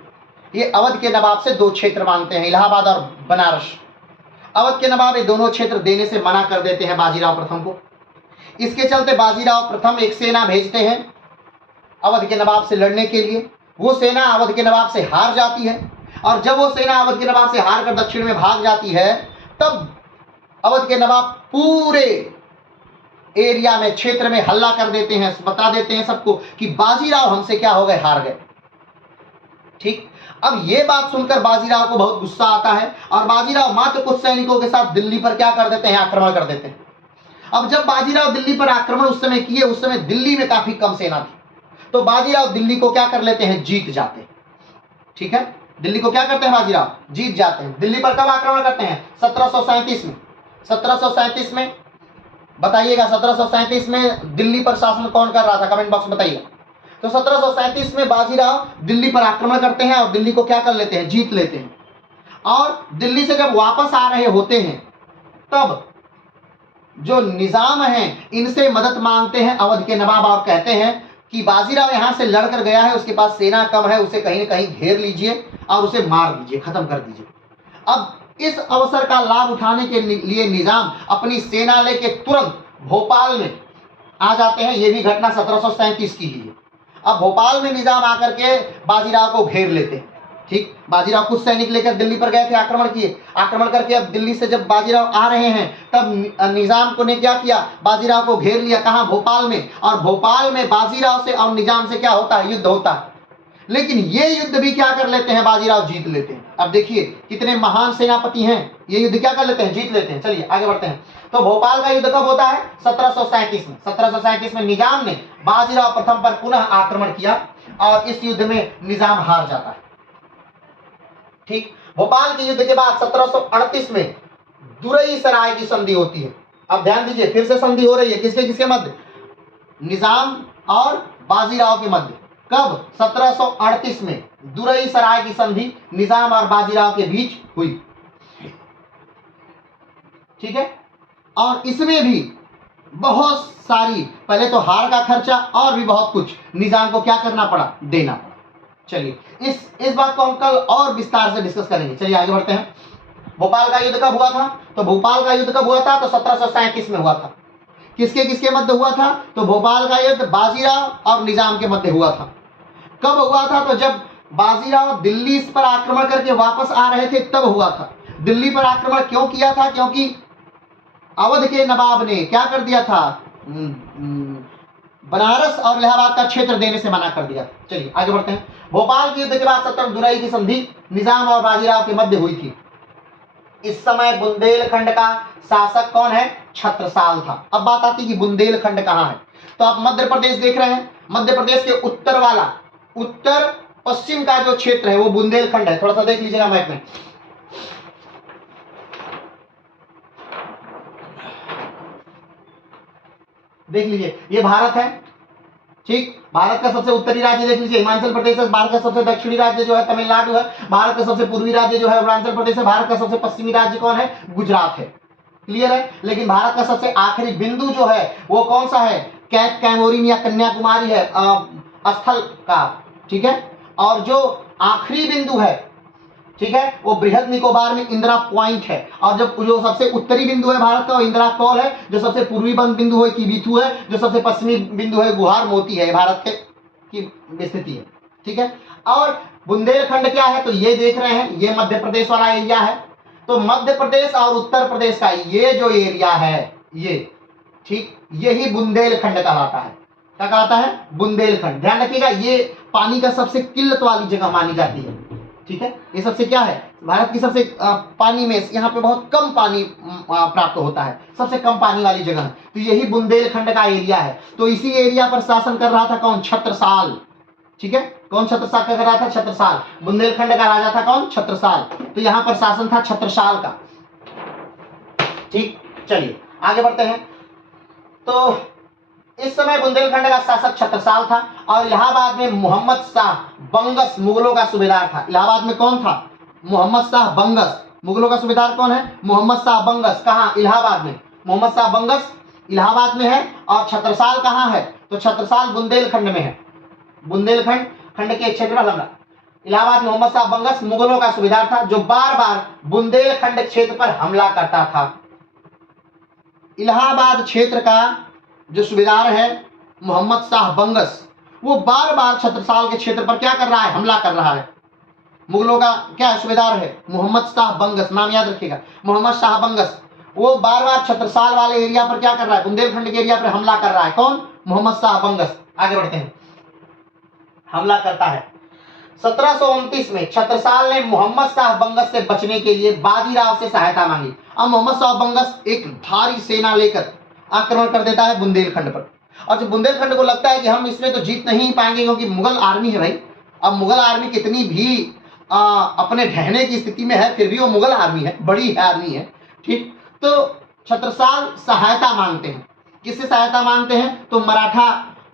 ये अवध के नवाब से 2 क्षेत्र मांगते हैं, इलाहाबाद और बनारस। अवध के नवाब ये दोनों क्षेत्र देने से मना कर देते हैं बाजीराव प्रथम को। इसके चलते बाजीराव प्रथम एक सेना भेजते हैं अवध के नवाब से लड़ने के लिए। वो सेना अवध के नवाब से हार जाती है, और जब वो सेना अवध के नवाब से हार कर दक्षिण में भाग जाती है तब अवध के नवाब पूरे एरिया में, क्षेत्र में हल्ला कर देते हैं, बता देते हैं सबको कि बाजीराव हमसे क्या हो गए, हार गए, ठीक। अब ये बात सुनकर बाजीराव को बहुत गुस्सा आता है, और बाजीराव मात्र कुछ सैनिकों के साथ दिल्ली पर क्या कर देते हैं? आक्रमण कर देते हैं। अब जब बाजीराव दिल्ली पर आक्रमण उस समय किए, उस समय दिल्ली में काफी कम सेना थी, तो बाजीराव दिल्ली को क्या कर लेते हैं? जीत जाते हैं, ठीक है। दिल्ली को क्या करते हैं? बाजीराव जीत जाते हैं। दिल्ली पर कब आक्रमण करते हैं? 1737 में। 1737 में बताइएगा, 1737 में दिल्ली पर शासन कौन कर रहा था? कमेंट बॉक्स में बताइएगा। तो 1737 में बाजीराव दिल्ली पर आक्रमण करते हैं और दिल्ली को क्या कर लेते हैं? जीत लेते हैं। और दिल्ली से जब वापस आ रहे होते हैं तब जो निजाम हैं इनसे मदद मांगते हैं अवध के नवाब, और कहते हैं कि बाजीराव यहां से लड़कर गया है, उसके पास सेना कम है, उसे कहीं न कहीं घेर लीजिए और उसे मार दीजिए, खत्म कर दीजिए। अब इस अवसर का लाभ उठाने के लिए निजाम अपनी सेना लेके तुरंत भोपाल में आ जाते हैं। यह भी घटना 1737 की ही है। अब भोपाल में निजाम आकर के बाजीराव को घेर लेते हैं, ठीक। बाजीराव कुछ सैनिक लेकर दिल्ली पर गए थे, आक्रमण किए। आक्रमण करके अब दिल्ली से जब बाजीराव आ रहे हैं तब निजाम को ने क्या किया? बाजीराव को घेर लिया। कहाँ? भोपाल में। और भोपाल में बाजीराव से और निजाम से क्या होता है? युद्ध होता है। लेकिन ये युद्ध भी क्या कर लेते हैं, बाजीराव जीत लेते हैं। अब देखिए कितने महान सेनापति हैं, ये युद्ध क्या कर लेते हैं, जीत लेते हैं। चलिए आगे बढ़ते हैं। तो भोपाल का युद्ध कब होता है, 1737 में। 1737 में निजाम ने बाजीराव प्रथम पर पुनः आक्रमण किया और इस युद्ध में निजाम हार जाता है। ठीक, भोपाल के युद्ध के बाद 1738 में दुरई सराय की संधि होती है। अब ध्यान दीजिए, फिर से संधि हो रही है, किसके किसके मध्य, निजाम और बाजीराव के मध्य। कब, 1738 में दुरई सराय की संधि निजाम और बाजीराव के बीच हुई। ठीक है, और इसमें भी बहुत सारी, पहले तो हार का खर्चा और भी बहुत कुछ निजाम को क्या करना पड़ा, देना पड़ा। चलिए इस बात को हम कल और विस्तार से डिस्कस करेंगे। चलिए आगे बढ़ते हैं। भोपाल का युद्ध कब हुआ था, तो भोपाल का युद्ध कब हुआ था, तो 1737 में हुआ था। किसके किसके मध्य हुआ था, तो भोपाल का युद्ध बाजीराव और निजाम के मध्य हुआ था। कब हुआ था, तो जब बाजीराव दिल्ली पर आक्रमण करके वापस आ रहे थे तब हुआ था। दिल्ली पर आक्रमण क्यों किया था, क्योंकि अवध के नवाब ने क्या कर दिया था, बनारस और इलाहाबाद का क्षेत्र देने से मना कर दिया। चलिए आगे बढ़ते हैं। भोपाल के युद्ध के बाद 17 दुरई की संधि निजाम और बाजीराव के मध्य हुई थी। इस समय बुंदेलखंड का शासक कौन है, छत्रसाल था। अब बात आती कि बुंदेलखंड कहाँ है, तो आप मध्य प्रदेश देख रहे हैं, मध्य प्रदेश के उत्तर वाला, उत्तर पश्चिम का जो क्षेत्र है वो बुंदेलखंड है। थोड़ा सा देख लीजिएगा मैप में। देख लीजिए, ये भारत है। ठीक, भारत का सबसे उत्तरी राज्य देख लीजिए हिमाचल प्रदेश है। भारत का सबसे दक्षिणी राज्य जो है तमिलनाडु है। भारत का सबसे पूर्वी राज्य जो है अरुणाचल प्रदेश है। भारत का सबसे पश्चिमी राज्य कौन है, गुजरात है। क्लियर है। लेकिन भारत का सबसे आखिरी बिंदु जो है वो कौन सा है, कैप कैमोरिन या कन्याकुमारी है स्थल का। ठीक है, और जो आखिरी बिंदु है, ठीक है, वो बृहद निकोबार में इंदिरा पॉइंट है। और जब जो सबसे उत्तरी बिंदु है भारत का वो इंदिरा कॉल है। जो सबसे पूर्वी बिंदु है किबिथु है। जो सबसे पश्चिमी बिंदु है गुहार मोती है। भारत के की स्थिति है। ठीक है, और बुंदेलखंड क्या है, तो ये देख रहे हैं, ये मध्य प्रदेश वाला एरिया है। तो मध्य प्रदेश और उत्तर प्रदेश का ये जो एरिया है, ये ठीक, यही बुंदेलखंड कहलाता है। क्या कहलाता है, बुंदेलखंड। ध्यान रखिएगा, ये पानी का सबसे किल्लत वाली जगह मानी जाती है। ठीक है, ये सबसे क्या है, भारत की सबसे पानी में यहाँ पे बहुत कम पानी प्राप्त होता है, सबसे कम पानी वाली जगह है। तो यही बुंदेलखंड का एरिया है। तो इसी एरिया पर शासन कर रहा था कौन, छत्रसाल। ठीक है, कौन छत्रसाल कर रहा था, छत्रसाल। बुंदेलखंड का राजा था कौन, छत्रसाल। तो यहाँ पर शासन था छत्रसाल का। ठीक, चलिए आगे बढ़ते हैं। तो इस समय बुंदेलखंड का शासक छत्रसाल था और इलाहाबाद में मोहम्मद शाह बंगस मुगलों का सूबेदार था। इलाहाबाद में कौन था, मोहम्मद शाह बंगस। मुगलों का सूबेदार कौन है, मोहम्मद शाह बंगस। कहाँ, इलाहाबाद में। मोहम्मद शाह बंगस इलाहाबाद में है और छत्रसाल कहाँ है, तो छत्रसाल बुंदेलखंड में है। बुंदेलखंड खंड के क्षेत्र में इलाहाबाद में मोहम्मद शाह बंगस मुगलों का सूबेदार था जो बार बार बुंदेलखंड क्षेत्र पर हमला करता था। इलाहाबाद क्षेत्र का जो सूबेदार है मोहम्मद शाह बंगस, वो बार बार छत्रसाल के क्षेत्र पर क्या कर रहा है, हमला कर रहा है। मुगलों का क्या सूबेदार है, मोहम्मद शाह बंगस, नाम याद रखिएगा, मोहम्मद शाह बंगस। वो बार बार छत्रसाल वाले एरिया पर क्या कर रहा है, बुंदेलखंड के एरिया पर हमला कर रहा है। कौन, मोहम्मद शाह बंगस। आगे बढ़ते हैं, हमला करता है। 1729 में छत्रसाल ने मोहम्मद शाह बंगस से बचने के लिए बाजीराव से सहायता मांगी। अब मोहम्मद शाह बंगस एक भारी सेना लेकर आक्रमण कर देता है बुंदेलखंड पर। और जब बुंदेलखंड को लगता है कि हम इसमें तो जीत नहीं पाएंगे क्योंकि मुगल आर्मी है भाई। अब मुगल आर्मी कितनी भी अपने ढहने की स्थिति में है, फिर भी वो मुगल आर्मी है, बड़ी आर्मी है। ठीक, तो छत्रसाल सहायता मांगते हैं। किससे सहायता मांगते हैं, तो मराठा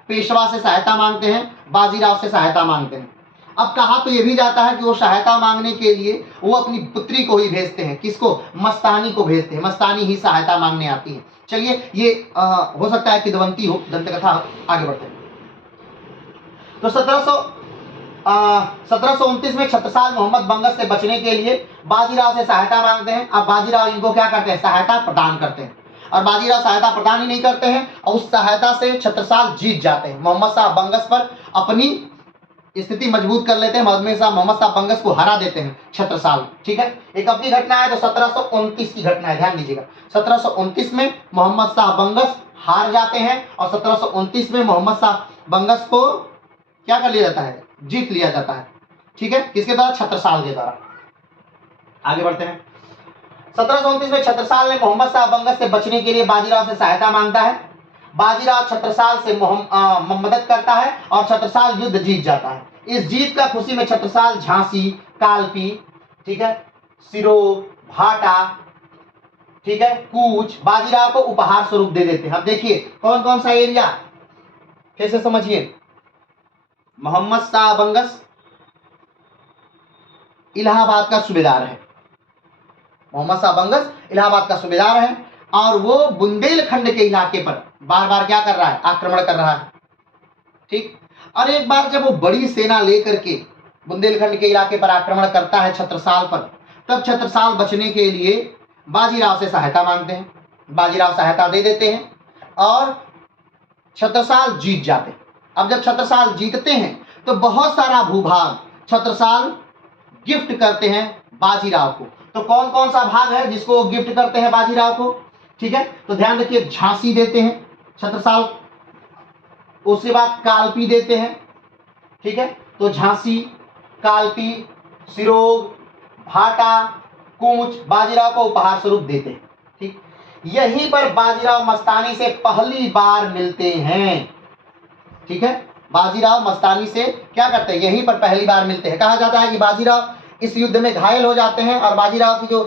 पेशवा से सहायता मांगते हैं, बाजीराव से सहायता मांगते हैं। अब कहा तो ये भी जाता है कि वो सहायता मांगने के लिए वो अपनी पुत्री को ही भेजते हैं। किसको, मस्तानी को भेजते हैं। मस्तानी ही सहायता मांगने आती है। चलिए ये हो सकता है किदवंती हो, दंतकथा हो। आगे बढ़ते हैं। तो 1729 में छत्रसाल मोहम्मद बंगस से बचने के लिए बाजीराव से सहायता मांगते हैं। अब बाजीराव इनको क्या करते हैं, सहायता प्रदान करते हैं। और बाजीराव सहायता प्रदान ही नहीं करते हैं और उस सहायता से छत्रसाल जीत जाते हैं। मोहम्मद शाह बंगस पर अपनी स्थिति मजबूत कर लेते हैं। मोहम्मद शाह बंगस को हरा देते हैं छत्रसाल। ठीक है, एक अपनी घटना है तो 1729 की घटना है, ध्यान दीजिएगा। 1729 में मोहम्मद शाह बंगस हार जाते हैं और 1729 में मोहम्मद शाह बंगस को क्या कर लिया जाता है, जीत लिया जाता है। ठीक है, किसके द्वारा? छत्रसाल के द्वारा। आगे बढ़ते हैं। 1729 में छत्रसाल ने मोहम्मद शाह बंगस से बचने के लिए बाजीराव से सहायता मांगता है। बाजीराव छत्रसाल से मदद करता है और छत्रसाल युद्ध जीत जाता है। इस जीत का खुशी में छत्रसाल झांसी, कालपी, ठीक है, सिरोग, भाटा, ठीक है, कूच बाजीराव को उपहार स्वरूप दे देते हैं। अब देखिए कौन कौन सा एरिया, कैसे समझिए। मोहम्मद शाह बंगस इलाहाबाद का सूबेदार है। मोहम्मद शाह बंगस इलाहाबाद का सूबेदार है और वो बुंदेलखंड के इलाके पर बार बार क्या कर रहा है? आक्रमण कर रहा है। ठीक, और एक बार जब वो बड़ी सेना लेकर के बुंदेलखंड के इलाके पर आक्रमण करता है छत्रसाल पर, तब छत्रसाल बचने के लिए बाजीराव से सहायता मांगते हैं। बाजीराव सहायता दे देते हैं और छत्रसाल जीत जाते हैं। अब जब छत्रसाल जीतते हैं तो बहुत सारा भूभाग छत्रसाल गिफ्ट करते हैं बाजीराव को। तो कौन कौन सा भाग है जिसको गिफ्ट करते हैं बाजीराव को? ठीक है, तो ध्यान रखिए, झांसी देते हैं छत्रसाल, उसके बाद कालपी देते हैं। ठीक है, तो झांसी, कालपी, सिरोग, भाटा, कूच बाजीराव को उपहार स्वरूप देते हैं। ठीक, यहीं पर बाजीराव मस्तानी से पहली बार मिलते हैं। ठीक है, बाजीराव मस्तानी से क्या करते हैं? यहीं पर पहली बार मिलते हैं। कहा जाता है कि बाजीराव इस युद्ध में घायल हो जाते हैं और बाजीराव की जो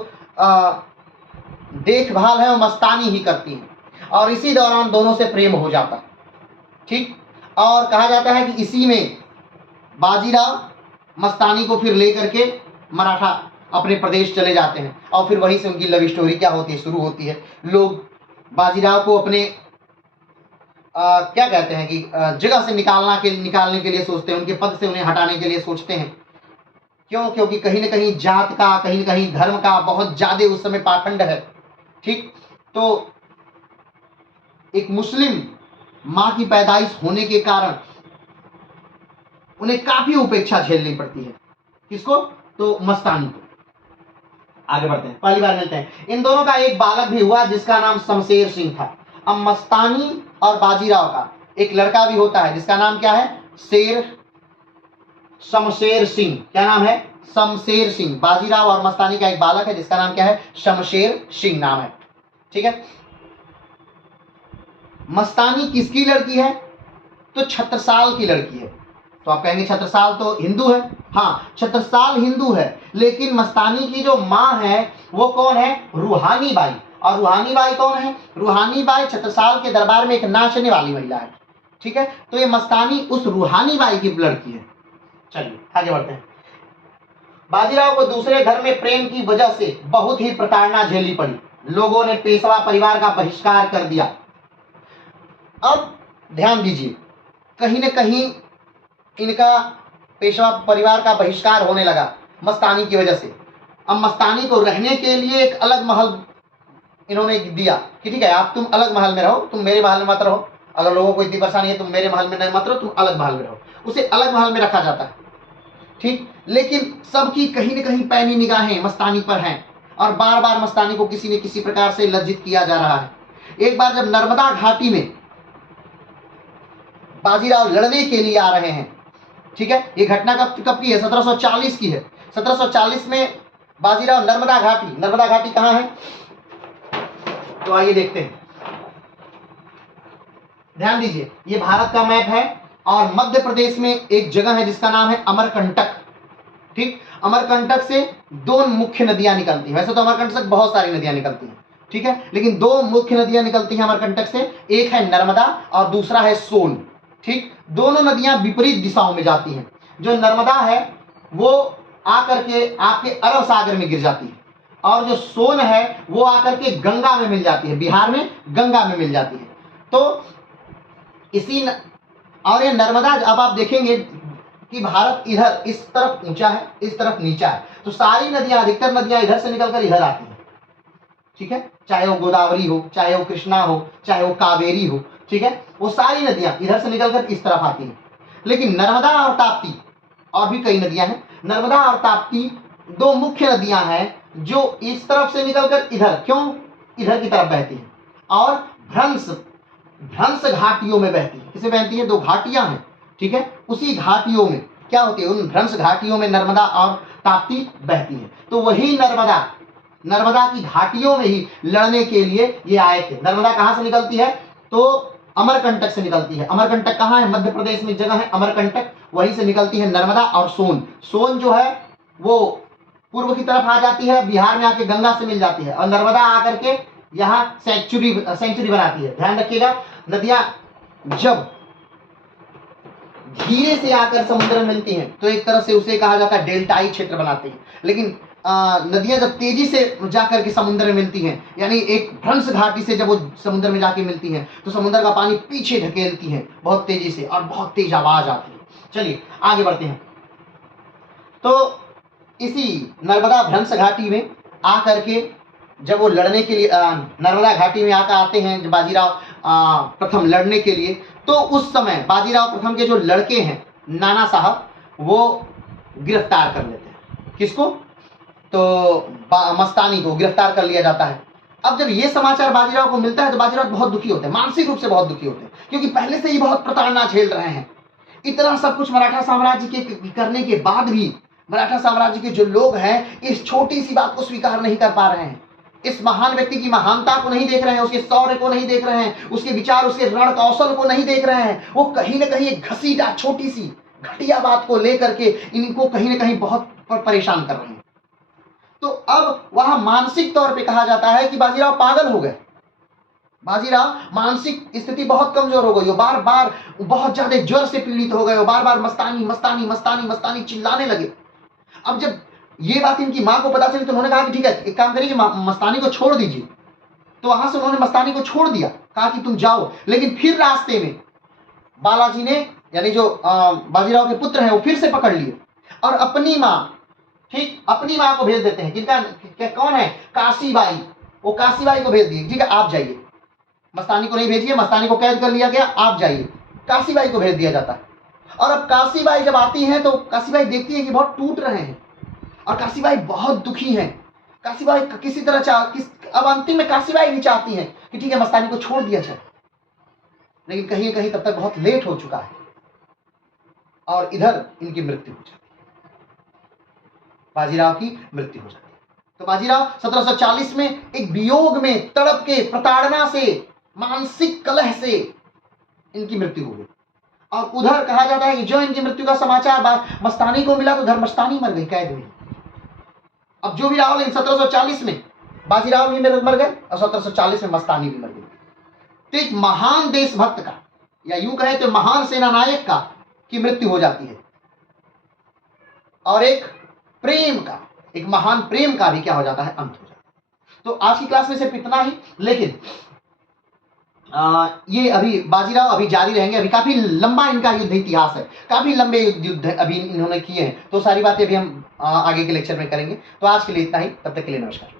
देखभाल है वो मस्तानी ही करती है और इसी दौरान दोनों से प्रेम हो जाता है। ठीक, और कहा जाता है कि इसी में बाजीराव मस्तानी को फिर लेकर के मराठा अपने प्रदेश चले जाते हैं और फिर वहीं से उनकी लव स्टोरी क्या होती है? शुरू होती है। लोग बाजीराव को अपने क्या कहते हैं कि जगह से निकालने के लिए सोचते हैं, उनके पद से उन्हें हटाने के लिए सोचते हैं। क्यों? क्योंकि कहीं ना कहीं जात का, कहीं ना कहीं धर्म का बहुत ज्यादा उस समय पाखंड है। ठीक, तो एक मुस्लिम माँ की पैदाइश होने के कारण उन्हें काफी उपेक्षा झेलनी पड़ती है। किसको? तो मस्तानी को। आगे बढ़ते हैं, पहली बार मिलते हैं। इन दोनों का एक बालक भी हुआ जिसका नाम शमशेर सिंह था। अब मस्तानी और बाजीराव का एक लड़का भी होता है जिसका नाम क्या है? शमशेर सिंह। क्या नाम है? शमशेर सिंह। बाजीराव और मस्तानी का एक बालक है जिसका नाम क्या है? शमशेर सिंह नाम है। ठीक है, मस्तानी किसकी लड़की है? तो छत्रसाल की लड़की है। तो आप कहेंगे छत्रसाल तो हिंदू है। हाँ, छत्रसाल हिंदू है, लेकिन मस्तानी की जो माँ है वो कौन है? रूहानी बाई। और रूहानी बाई कौन है? रूहानी बाई छत्रसाल के दरबार में एक नाचने वाली महिला है। ठीक है, तो ये मस्तानी उस रूहानी बाई की लड़की है। चलिए आगे बढ़ते हैं। बाजीराव को दूसरे घर में प्रेम की वजह से बहुत ही प्रताड़ना झेलनी पड़ी। लोगों ने पेशवा परिवार का बहिष्कार कर दिया। अब ध्यान दीजिए, कहीं न कहीं इनका पेशवा परिवार का बहिष्कार होने लगा मस्तानी की वजह से। अब मस्तानी को रहने के लिए एक अलग महल इन्होंने दिया कि ठीक है, आप तुम अलग महल में रहो, तुम मेरे महल में मत रहो। अगर लोगों को इतनी परेशानी है तुम मेरे महल में नहीं मत रहो, तुम अलग महल में रहो। उसे अलग महल में रखा जाता है। ठीक, लेकिन सबकी कहीं न कहीं पैनी निगाहें मस्तानी पर हैं और बार बार मस्तानी को किसी न किसी प्रकार से लज्जित किया जा रहा है। एक बार जब नर्मदा घाटी में बाजीराव लड़ने के लिए आ रहे हैं, ठीक है, ये घटना कब की है? 1740 की है। 1740 में बाजीराव नर्मदा घाटी कहाँ है? तो आइए देखते हैं। ध्यान दीजिए, ये भारत का मैप है और मध्य प्रदेश में एक जगह है जिसका नाम है अमरकंटक। ठीक, अमरकंटक से दो मुख्य नदियां निकलती हैं। वैसे तो अमरकंटक से बहुत सारी नदियां निकलती हैं, ठीक है, लेकिन दो मुख्य नदियां निकलती हैं अमरकंटक से। एक है नर्मदा और दूसरा है सोन। ठीक, दोनों नदियां विपरीत दिशाओं में जाती हैं। जो नर्मदा है वो आकर के आपके अरब सागर में गिर जाती है और जो सोन है वो आकर के गंगा में मिल जाती है, बिहार में गंगा में मिल जाती है। तो और ये नर्मदा, अब आप देखेंगे कि भारत इधर इस तरफ ऊंचा है, इस तरफ नीचा है, तो सारी नदियां, अधिकतर नदियां इधर से निकलकर इधर आती हैं। ठीक है, चाहे वो गोदावरी हो, चाहे वो कृष्णा हो, चाहे वो कावेरी हो, ठीक है, वो सारी नदियां इधर से निकलकर इस तरफ आती हैं। लेकिन नर्मदा और ताप्ती, और भी कई नदियां हैं, नर्मदा और ताप्ती दो मुख्य नदियां हैं जो इस तरफ से निकलकर इधर, क्यों इधर की तरफ बहती हैं और भ्रंश घाटियों में बहती है। किसे बहती है? दो घाटियां हैं, ठीक है, उसी घाटियों में क्या होती है, उन भ्रंश घाटियों में नर्मदा और ताप्ती बहती है। तो वही नर्मदा की घाटियों में ही लड़ने के लिए ये आए थे। नर्मदा कहाँ से निकलती है, तो अमरकंटक से निकलती है। अमरकंटक कहाँ है, मध्य प्रदेश में जगह है अमरकंटक, वहीं से निकलती है नर्मदा। और सोन जो है वो पूर्व की तरफ आ जाती है, बिहार में आके गंगा से मिल जाती है, और नर्मदा आकर के यहाँ सेंचुरी बनाती है। ध्यान रखिएगा, नदियां जब धीरे से आकर समुद्र में मिलती हैं तो एक तरह से उसे कहा जाता है डेल्टाई क्षेत्र बनाते हैं। लेकिन नदियां जब तेजी से जाकर के समुद्र में मिलती हैं, यानी एक भ्रंश घाटी से जब वो समुद्र में जाके मिलती हैं, तो समुद्र का पानी पीछे ढकेलती है बहुत तेजी से, और बहुत तेज आवाज आती है। चलिए आगे बढ़ते हैं। तो इसी नर्मदा भ्रंश घाटी में आकर के जब वो लड़ने के लिए नर्मदा घाटी में आकर आते हैं जब बाजीराव प्रथम लड़ने के लिए, तो उस समय बाजीराव प्रथम के जो लड़के हैं नाना साहब, वो गिरफ्तार कर लेते हैं। किसको, तो मस्तानी को गिरफ्तार कर लिया जाता है। अब जब ये समाचार बाजीराव को मिलता है तो बाजीराव बहुत दुखी होते हैं, मानसिक रूप से बहुत दुखी होते हैं, क्योंकि पहले से ही बहुत प्रताड़ना झेल रहे हैं। इतना सब कुछ मराठा साम्राज्य के करने के बाद भी मराठा साम्राज्य के जो लोग हैं इस छोटी सी बात को स्वीकार नहीं कर पा रहे हैं। इस महान व्यक्ति की महानता को नहीं देख रहे हैं, उसके शौर्य को नहीं देख रहे हैं, उसके विचार, उसके रण कौशल को नहीं देख रहे हैं। वो कहीं ना कहीं एक घसीटा छोटी सी घटिया बात को लेकर के इनको कहीं ना कहीं बहुत परेशान कर रहे हैं। तो अब वहां मानसिक तौर पे कहा जाता है कि बाजीराव पागल हो गए। बाजीराव मानसिक स्थिति बहुत कमजोर हो गई, वो बार बार बहुत ज्यादा ज्वर से पीड़ित हो गए, वो बार बार मस्तानी मस्तानी मस्तानी मस्तानी चिल्लाने लगे। अब जब ये बात इनकी मां को पता चली तो उन्होंने कहा कि ठीक है, एक काम करिए, मस्तानी को छोड़ दीजिए। तो वहां से उन्होंने मस्तानी को छोड़ दिया, कहा कि तुम जाओ। लेकिन फिर रास्ते में बालाजी ने, यानी जो बाजीराव के पुत्र हैं, वो फिर से पकड़ लिए और अपनी मां, ठीक अपनी मां को भेज देते हैं। किनका, कौन है, काशीबाई। वो काशीबाई को भेज दिए, ठीक है आप जाइए, मस्तानी को नहीं भेजिए, मस्तानी को कैद कर लिया गया, आप जाइए। काशीबाई को भेज दिया जाता है। और अब काशीबाई जब आती हैं तो काशीबाई देखती है कि बहुत टूट रहे हैं, और काशीबाई बहुत दुखी हैं। काशीबाई किसी तरह अब अंतिम में काशीबाई भी चाहती हैं कि ठीक है मस्तानी को छोड़ दिया जाए, लेकिन कहीं ना कहीं तब तक बहुत लेट हो चुका है और इधर इनकी मृत्यु हो जाती है, बाजीराव की मृत्यु हो जाती है। तो बाजीराव 1740 में एक वियोग में तड़प के, प्रताड़ना से, मानसिक कलह से इनकी मृत्यु हो गई। और उधर कहा जाता है कि जो इनकी मृत्यु का समाचार मस्तानी को मिला तो उधर मस्तानी मर गई कैद में। अब जो भी रहा, लेकिन 1740 में बाजीराव भी मर गए और 1740 में मस्तानी भी मर गई। तो एक महान देशभक्त का, या यूं कहे तो महान सेना नायक का की मृत्यु हो जाती है, और एक प्रेम का, एक महान प्रेम का भी क्या हो जाता है, अंत हो जाता है। तो आज की क्लास में सिर्फ इतना ही, लेकिन ये अभी बाजीराव अभी जारी रहेंगे। अभी काफी लंबा इनका युद्ध इतिहास है, काफी लंबे युद्ध अभी इन्होंने किए हैं, तो सारी बातें अभी हम आगे के लेक्चर में करेंगे। तो आज के लिए इतना ही, तब तक के लिए नमस्कार।